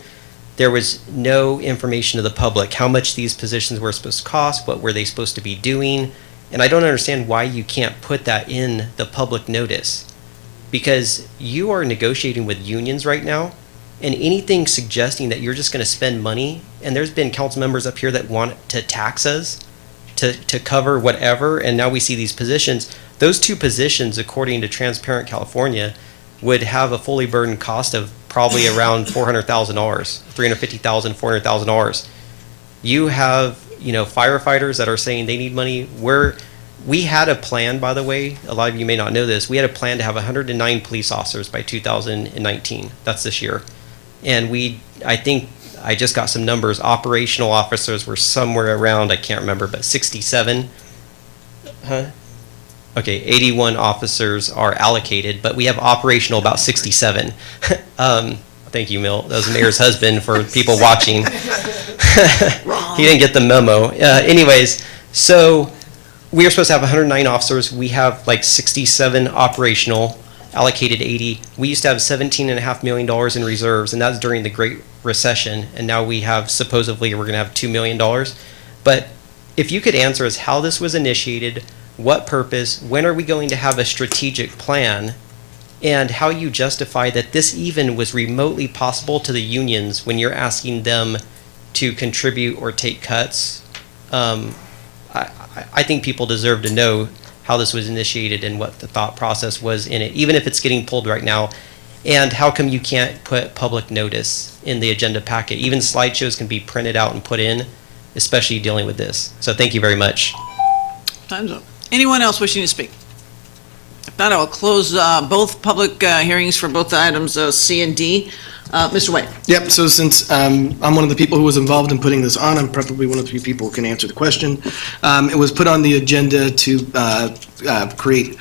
There was no information to the public, how much these positions were supposed to cost, what were they supposed to be doing, and I don't understand why you can't put that in the public notice. Because you are negotiating with unions right now, and anything suggesting that you're just going to spend money, and there's been council members up here that want to tax us to cover whatever, and now we see these positions. Those two positions, according to Transparent California, would have a fully burdened cost of probably around $400,000, $350,000, $400,000. You have, firefighters that are saying they need money. We had a plan, by the way, a lot of you may not know this, we had a plan to have 109 police officers by 2019. That's this year. And I think I just got some numbers. Operational officers were somewhere around, I can't remember, but 67. Okay, 81 officers are allocated, but we have operational about 67. Thank you, Milt. That was the mayor's husband for people watching. He didn't get the memo. Anyways, so we are supposed to have 109 officers. We have like 67 operational, allocated 80. We used to have $17.5 million in reserves, and that's during the Great Recession. And now we have, supposedly, we're going to have $2 million. But if you could answer us how this was initiated, what purpose, when are we going to have a strategic plan, and how you justify that this even was remotely possible to the unions when you're asking them to contribute or take cuts. I think people deserve to know how this was initiated and what the thought process was in it, even if it's getting pulled right now. And how come you can't put public notice in the agenda packet? Even slideshows can be printed out and put in, especially dealing with this. So thank you very much. Time's up. Anyone else wishing to speak? If not, I will close both public hearings for both items C and D. Mr. White. Yep, so since I'm one of the people who was involved in putting this on, I'm probably one of the few people who can answer the question. It was put on the agenda to create,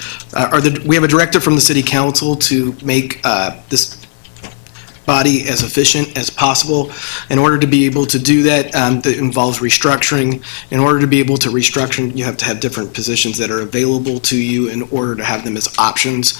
we have a directive from the city council to make this body as efficient as possible. In order to be able to do that, that involves restructuring. In order to be able to restructure, you have to have different positions that are available to you in order to have them as options.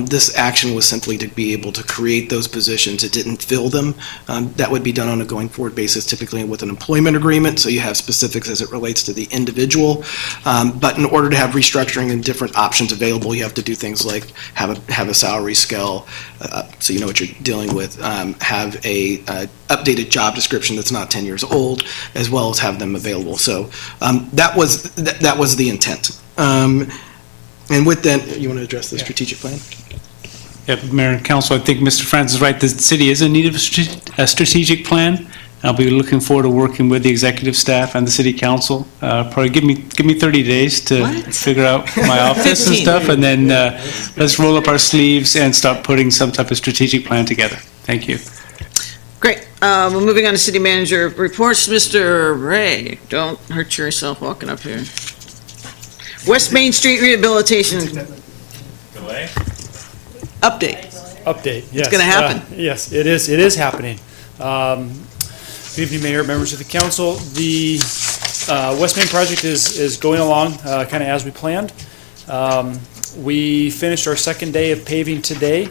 This action was simply to be able to create those positions. It didn't fill them. That would be done on a going forward basis, typically with an employment agreement, so you have specifics as it relates to the individual. But in order to have restructuring and different options available, you have to do things like have a salary scale, so you know what you're dealing with. Have a updated job description that's not 10 years old, as well as have them available. So that was the intent. And with that, you want to address the strategic plan? Yeah, Mayor and Council, I think Mr. Francis is right. The city is in need of a strategic plan. I'll be looking forward to working with the executive staff and the city council. Probably give me 30 days to figure out my office and stuff, and then let's roll up our sleeves and start putting some type of strategic plan together. Thank you. Great. We're moving on to city manager reports. Mr. Ray, don't hurt yourself walking up here. West Main Street rehabilitation. Delay? Update. Update, yes. It's going to happen. Yes, it is happening. Good evening, Mayor, members of the council. The West Main project is going along kind of as we planned. We finished our second day of paving today.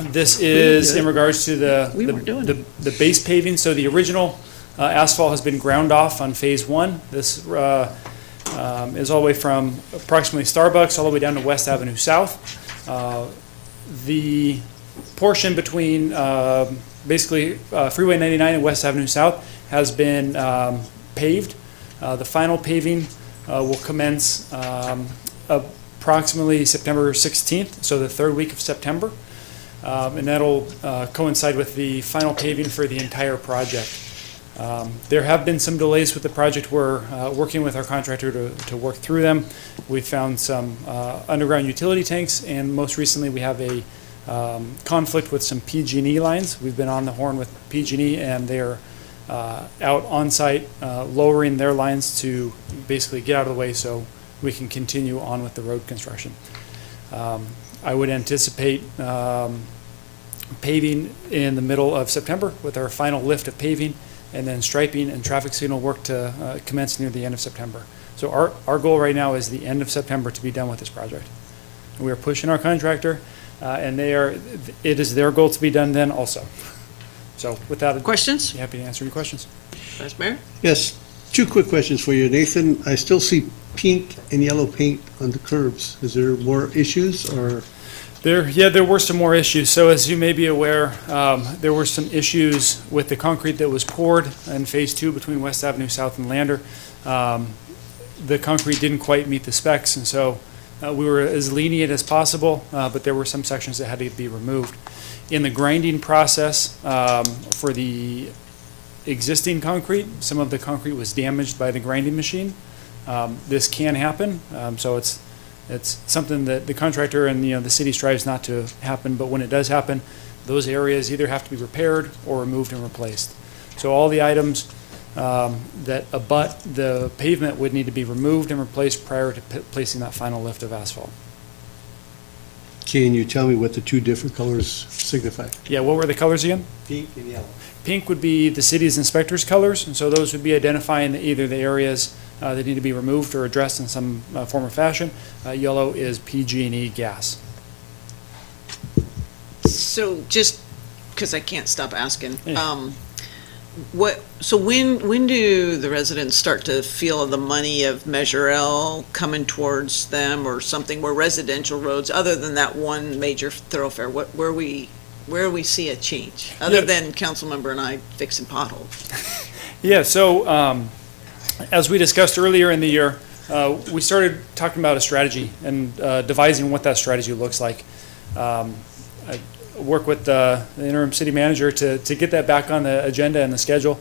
This is in regards to the base paving. So the original asphalt has been ground off on phase one. This is all the way from approximately Starbucks all the way down to West Avenue South. The portion between basically Freeway 99 and West Avenue South has been paved. The final paving will commence approximately September 16th, so the third week of September. And that'll coincide with the final paving for the entire project. There have been some delays with the project. We're working with our contractor to work through them. We found some underground utility tanks, and most recently we have a conflict with some PG&E lines. We've been on the horn with PG&E, and they're out on site lowering their lines to basically get out of the way so we can continue on with the road construction. I would anticipate paving in the middle of September with our final lift of paving, and then striping and traffic signal work to commence near the end of September. So our goal right now is the end of September to be done with this project. We are pushing our contractor, and it is their goal to be done then also. So with that, questions? Be happy to answer any questions. Vice Mayor? Yes, two quick questions for you. Nathan, I still see pink and yellow paint on the curbs. Is there more issues, or? There were some more issues. So as you may be aware, there were some issues with the concrete that was poured in phase two between West Avenue South and Lander. The concrete didn't quite meet the specs, and so we were as lenient as possible, but there were some sections that had to be removed. In the grinding process for the existing concrete, some of the concrete was damaged by the grinding machine. This can happen, so it's something that the contractor and the city strives not to happen, but when it does happen, those areas either have to be repaired or removed and replaced. So all the items that abut the pavement would need to be removed and replaced prior to placing that final lift of asphalt. Can you tell me what the two different colors signify? Yeah, what were the colors again? Pink and yellow. Pink would be the city's inspector's colors, and so those would be identifying either the areas that need to be removed or addressed in some form or fashion. Yellow is PG&E gas. So just, because I can't stop asking, Yeah. when do the residents start to feel the money of Measure L coming towards them or something where residential roads, other than that one major thoroughfare, where we see a change, other Yeah. than council member and I fixing potholes? Yeah, so as we discussed earlier in the year, we started talking about a strategy and devising what that strategy looks like. I work with the interim city manager to get that back on the agenda and the schedule,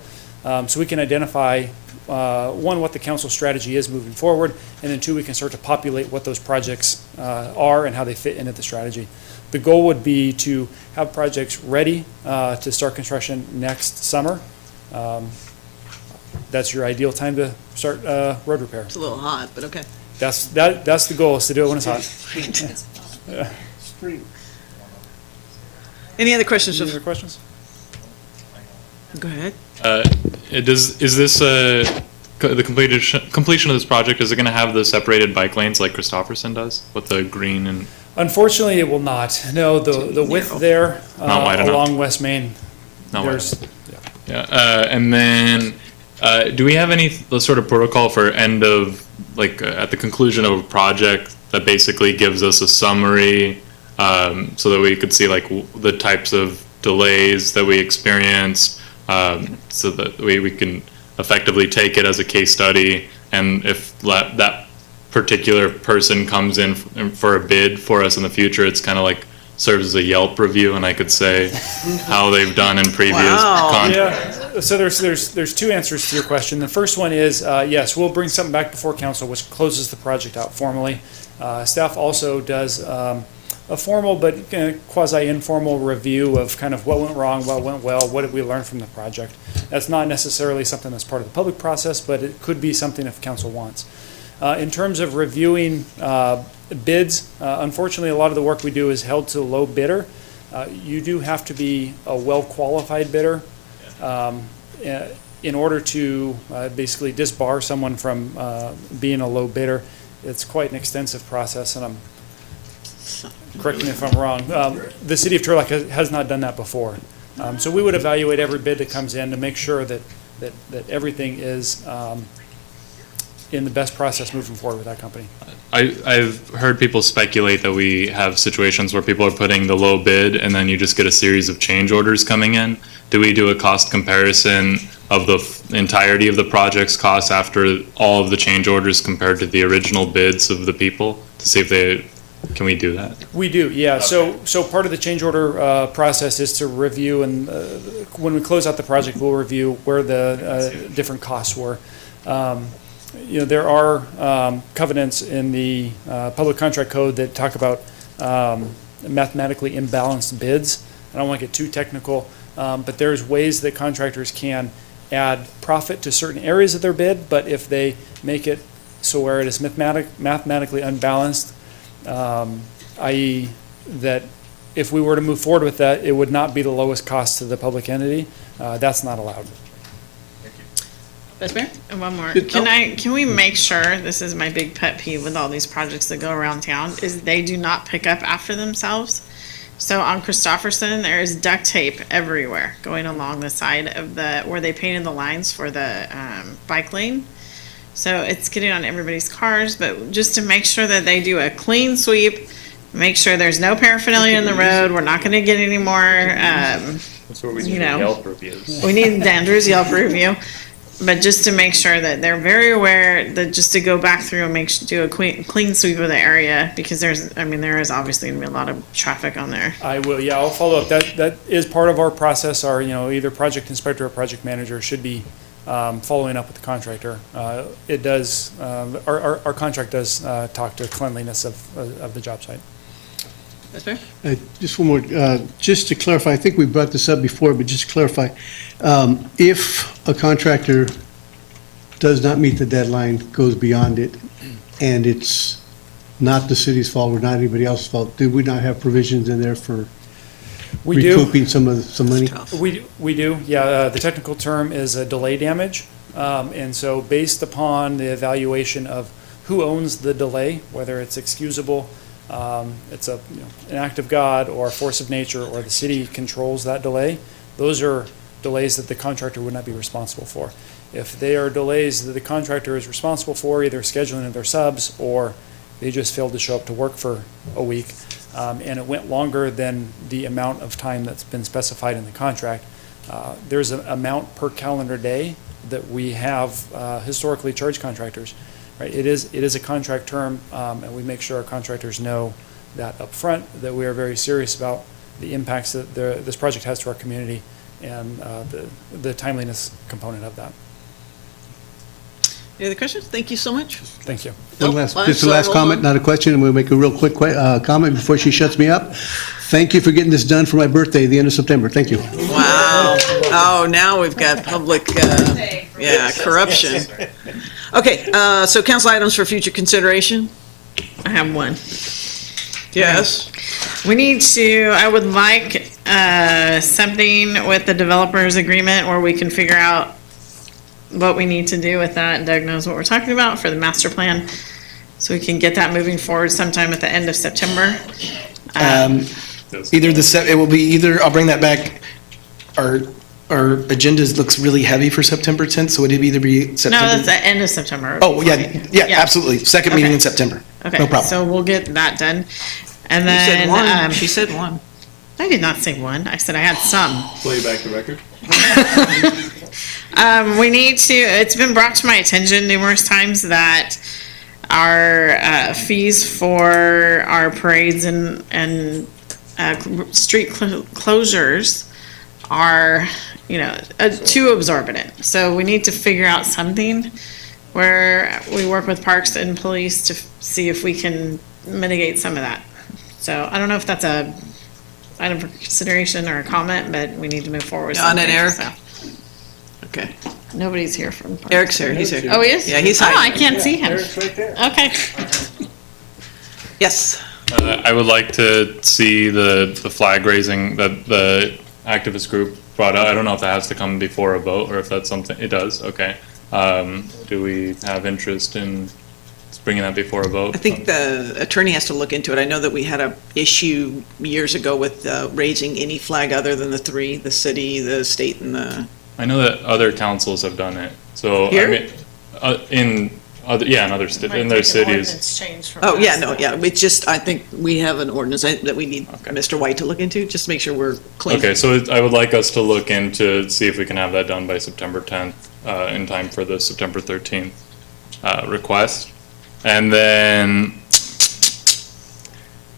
so we can identify, one, what the council strategy is moving forward, and then two, we can start to populate what those projects are and how they fit into the strategy. The goal would be to have projects ready to start construction next summer. That's your ideal time to start road repair. It's a little hot, but okay. That's the goal, is to do it when it's hot. Yeah. Any other questions? Any other questions? Go ahead. Is this the completion of this project? Is it going to have the separated bike lanes like Christofferson does with the green and? Unfortunately, it will not. No, the width there Not wide enough. along West Main. Not wide there's Yeah, and then do we have any sort of protocol for end of, like at the conclusion of a project that basically gives us a summary so that we could see like the types of delays that we experienced, so that we can effectively take it as a case study, and if that particular person comes in for a bid for us in the future, it's kind of like serves as a Yelp review, and I could say how they've done in previous contracts. Yeah. So there's two answers to your question. The first one is yes, we'll bring something back before council, which closes the project out formally. Staff also does a formal but quasi-informal review of kind of what went wrong, what went well, what did we learn from the project. That's not necessarily something that's part of the public process, but it could be something if council wants. In terms of reviewing bids, unfortunately, a lot of the work we do is held to low bidder. You do have to be a well-qualified bidder in order to basically disbar someone from being a low bidder. It's quite an extensive process, and correct me if I'm wrong. The city of Turlock has not done that before. So we would evaluate every bid that comes in to make sure that everything is in the best process moving forward with that company. I've heard people speculate that we have situations where people are putting the low bid and then you just get a series of change orders coming in. Do we do a cost comparison of the entirety of the project's costs after all of the change orders compared to the original bids of the people to see if can we do that? We do, yeah. Okay. So part of the change order process is to review, and when we close out the project, we'll review where the different costs were. There are covenants in the public contract code that talk about mathematically imbalanced bids. I don't want to get too technical, but there's ways that contractors can add profit to certain areas of their bid, but if they make it so where it is mathematically unbalanced, i.e. that if we were to move forward with that, it would not be the lowest cost to the public entity, that's not allowed. Vice Mayor? And one more. Can we make sure, this is my big pet peeve with all these projects that go around town, is they do not pick up after themselves. So on Christofferson, there is duct tape everywhere going along the side of where they painted the lines for the bike lane. So it's getting on everybody's cars, but just to make sure that they do a clean sweep, make sure there's no paraphernalia in the road. We're not going to get any more, That's where we need Yelp reviews. We need Andrew's Yelp review. But just to make sure that they're very aware that just to go back through and do a clean sweep of the area, because there is obviously going to be a lot of traffic on there. I will, yeah, I'll follow up. That is part of our process. Our, either project inspector or project manager should be following up with the contractor. It does, our contract does talk to cleanliness of the job site. That's fair. Just one more, just to clarify, I think we brought this up before, but just to clarify, if a contractor does not meet the deadline, goes beyond it, and it's not the city's fault or not anybody else's fault, do we not have provisions in there for recouping some money? We do, yeah. The technical term is a delay damage. And so based upon the evaluation of who owns the delay, whether it's excusable, it's an act of God or a force of nature, or the city controls that delay, those are delays that the contractor would not be responsible for. If they are delays that the contractor is responsible for, either scheduling of their subs or they just failed to show up to work for a week, and it went longer than the amount of time that's been specified in the contract, there's an amount per calendar day that we have historically charged contractors. Right? It is a contract term, and we make sure our contractors know that up front, that we are very serious about the impacts that this project has to our community and the timeliness component of that. Any other questions? Thank you so much. Thank you. Just a last comment, not a question, and we'll make a real quick comment before she shuts me up. Thank you for getting this done for my birthday, the end of September. Thank you. Wow. Oh, now we've got public, corruption. Okay, so council items for future consideration? I have one. Yes. I would like something with the developers agreement where we can figure out what we need to do with that. And Doug knows what we're talking about for the master plan. So we can get that moving forward sometime at the end of September. It will be either, I'll bring that back, our agendas looks really heavy for September 10th, so it'd either be September. No, that's the end of September. Oh, yeah, absolutely. Second meeting in September. Okay, No problem. so we'll get that done. And You said then, one. She said one. I did not say one. I said I had some. Play back the record. We need to, it's been brought to my attention numerous times that our fees for our parades and street closures are, too exorbitant. So we need to figure out something where we work with parks and police to see if we can mitigate some of that. So I don't know if that's a item for consideration or a comment, but we need to move forward with On something. it, Eric? So. Okay. Nobody's here from. Parks. Eric's here, he's here. Oh, he is? Yeah, he's Oh, hiding. I can't see him. Eric's right there. Okay. Yes. I would like to see the flag raising that the activist group brought out. I don't know if that has to come before a vote or if that's something, it does, okay. Do we have interest in bringing that before a vote? I think the attorney has to look into it. I know that we had a issue years ago with raising any flag other than the three, the city, the state, and the. I know that other councils have done it, so. Here? I mean, in other cities. Oh, yeah, no, yeah, it's just, I think we have an ordinance that we need Mr. White to look into, just to make sure we're clean. Okay, so I would like us to look into, see if we can have that done by September 10th, in time for the September 13th request. And then,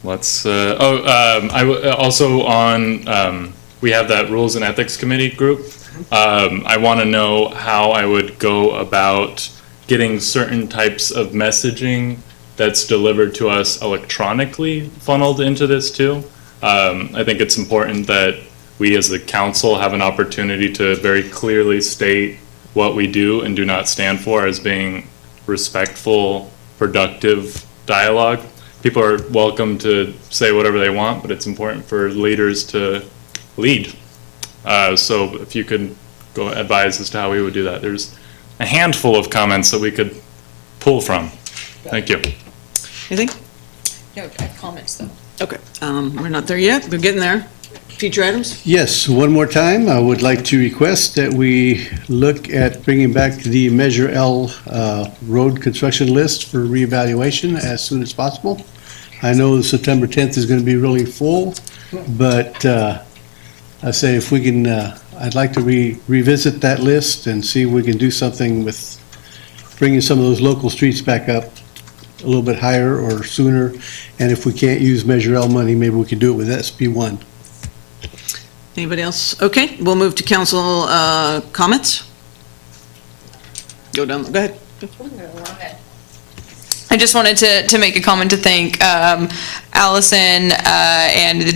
also on, we have that Rules and Ethics Committee group. I want to know how I would go about getting certain types of messaging that's delivered to us electronically funneled into this too. I think it's important that we as the council have an opportunity to very clearly state what we do and do not stand for as being respectful, productive dialogue. People are welcome to say whatever they want, but it's important for leaders to lead. So if you could go advise as to how we would do that. There's a handful of comments that we could pull from. Thank you. Anything? No, I have comments though. Okay, we're not there yet, we're getting there. Future items? Yes, one more time, I would like to request that we look at bringing back the Measure L road construction list for reevaluation as soon as possible. I know September 10th is going to be really full, but I say if we can, I'd like to revisit that list and see if we can do something with bringing some of those local streets back up a little bit higher or sooner. And if we can't use Measure L money, maybe we can do it with SB1. Anybody else? Okay, we'll move to council comments. Go ahead. I just wanted to make a comment to thank Allison and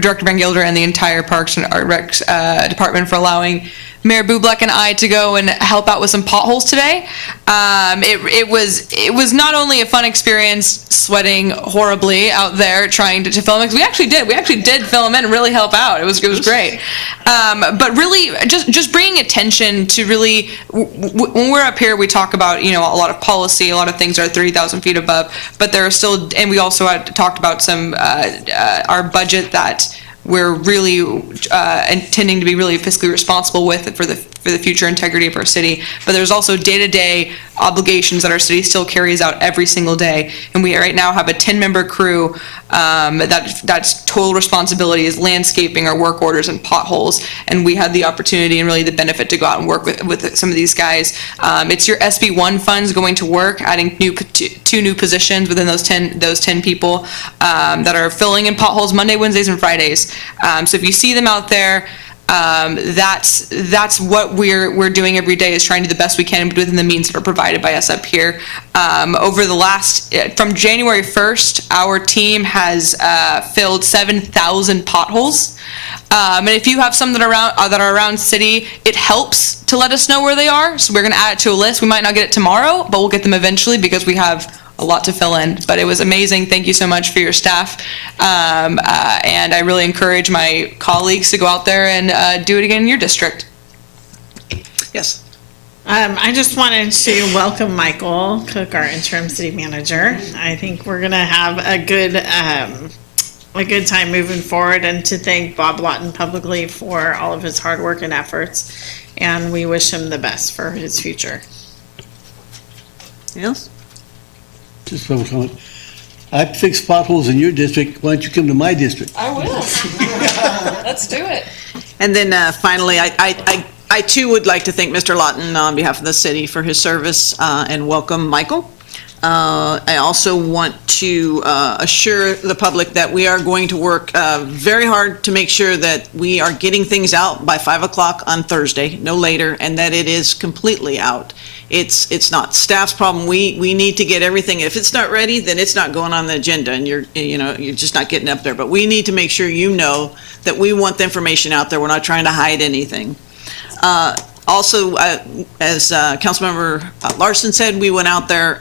Director Van Gilder and the entire Parks and Art Recs department for allowing Mayor Bublek and I to go and help out with some potholes today. It was not only a fun experience, sweating horribly out there trying to film it. 'Cause we actually did film it and really help out. It was great. But really, just bringing attention to really, when we're up here, we talk about, a lot of policy, a lot of things are 30,000 feet above, but there are still, and we also had talked about some, our budget that we're really intending to be really fiscally responsible with for the future integrity of our city. But there's also day-to-day obligations that our city still carries out every single day. And we right now have a 10-member crew that's total responsibility is landscaping, our work orders, and potholes. And we had the opportunity and really the benefit to go out and work with some of these guys. It's your SB1 funds going to work, adding two new positions within those 10 people that are filling in potholes Monday, Wednesdays, and Fridays. So if you see them out there, that's what we're doing every day, is trying to do the best we can within the means that are provided by us up here. Over the from January 1st, our team has filled 7,000 potholes. And if you have some that are around city, it helps to let us know where they are. So we're going to add it to a list. We might not get it tomorrow, but we'll get them eventually because we have a lot to fill in. But it was amazing. Thank you so much for your staff. And I really encourage my colleagues to go out there and do it again in your district. Yes. I just wanted to welcome Michael Cook, our interim city manager. I think we're gonna have a good time moving forward, and to thank Bob Lawton publicly for all of his hard work and efforts. And we wish him the best for his future. Yes? Just one comment. I fix potholes in your district. Why don't you come to my district? I will. Let's do it. And then finally, I too would like to thank Mr. Lawton on behalf of the city for his service and welcome Michael. I also want to assure the public that we are going to work very hard to make sure that we are getting things out by 5 o'clock on Thursday, no later, and that it is completely out. It's not staff's problem. We need to get everything. If it's not ready, then it's not going on the agenda, and you're just not getting up there. But we need to make sure that we want the information out there. We're not trying to hide anything. Also, as Councilmember Larson said, we went out there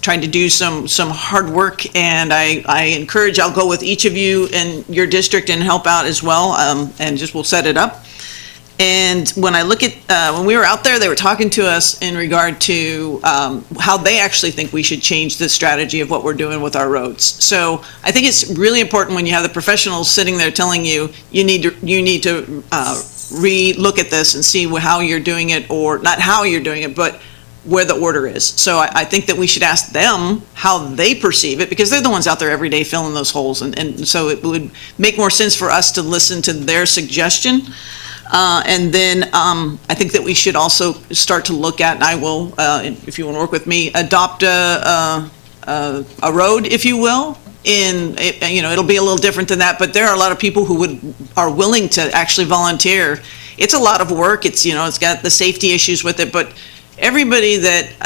trying to do some hard work, and I encourage, I'll go with each of you in your district and help out as well, and we'll set it up. And when I look at, when we were out there, they were talking to us in regard to how they actually think we should change the strategy of what we're doing with our roads. So I think it's really important when you have the professionals sitting there telling you, you need to re-look at this and see how you're doing it, or not how you're doing it, but where the order is. So I think that we should ask them how they perceive it, because they're the ones out there every day filling those holes. And so it would make more sense for us to listen to their suggestion. And then I think that we should also start to look at, and I will, if you want to work with me, adopt a road, if you will. It'll be a little different than that, but there are a lot of people who are willing to actually volunteer. It's a lot of work. It's got the safety issues with it, but everybody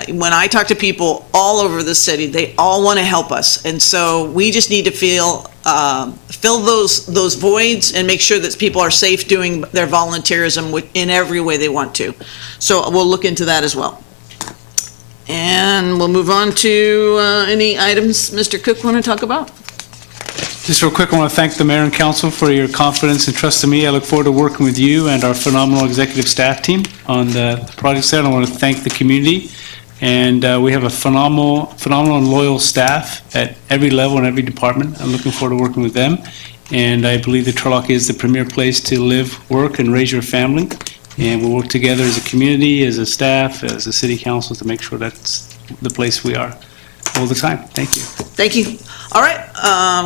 when I talk to people all over the city, they all want to help us. And so we just need to fill those voids and make sure that people are safe doing their volunteerism in every way they want to. So we'll look into that as well. And we'll move on to any items Mr. Cook want to talk about? Just real quick, I want to thank the mayor and council for your confidence and trust in me. I look forward to working with you and our phenomenal executive staff team on the projects there. And I want to thank the community. And we have a phenomenal and loyal staff at every level and every department. I'm looking forward to working with them. And I believe that Turlock is the premier place to live, work, and raise your family. And we'll work together as a community, as a staff, as a city council to make sure that's the place we are all the time. Thank you. Thank you. All right,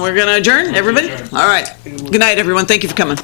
we're going to adjourn, everybody? All right. Good night, everyone. Thank you for coming.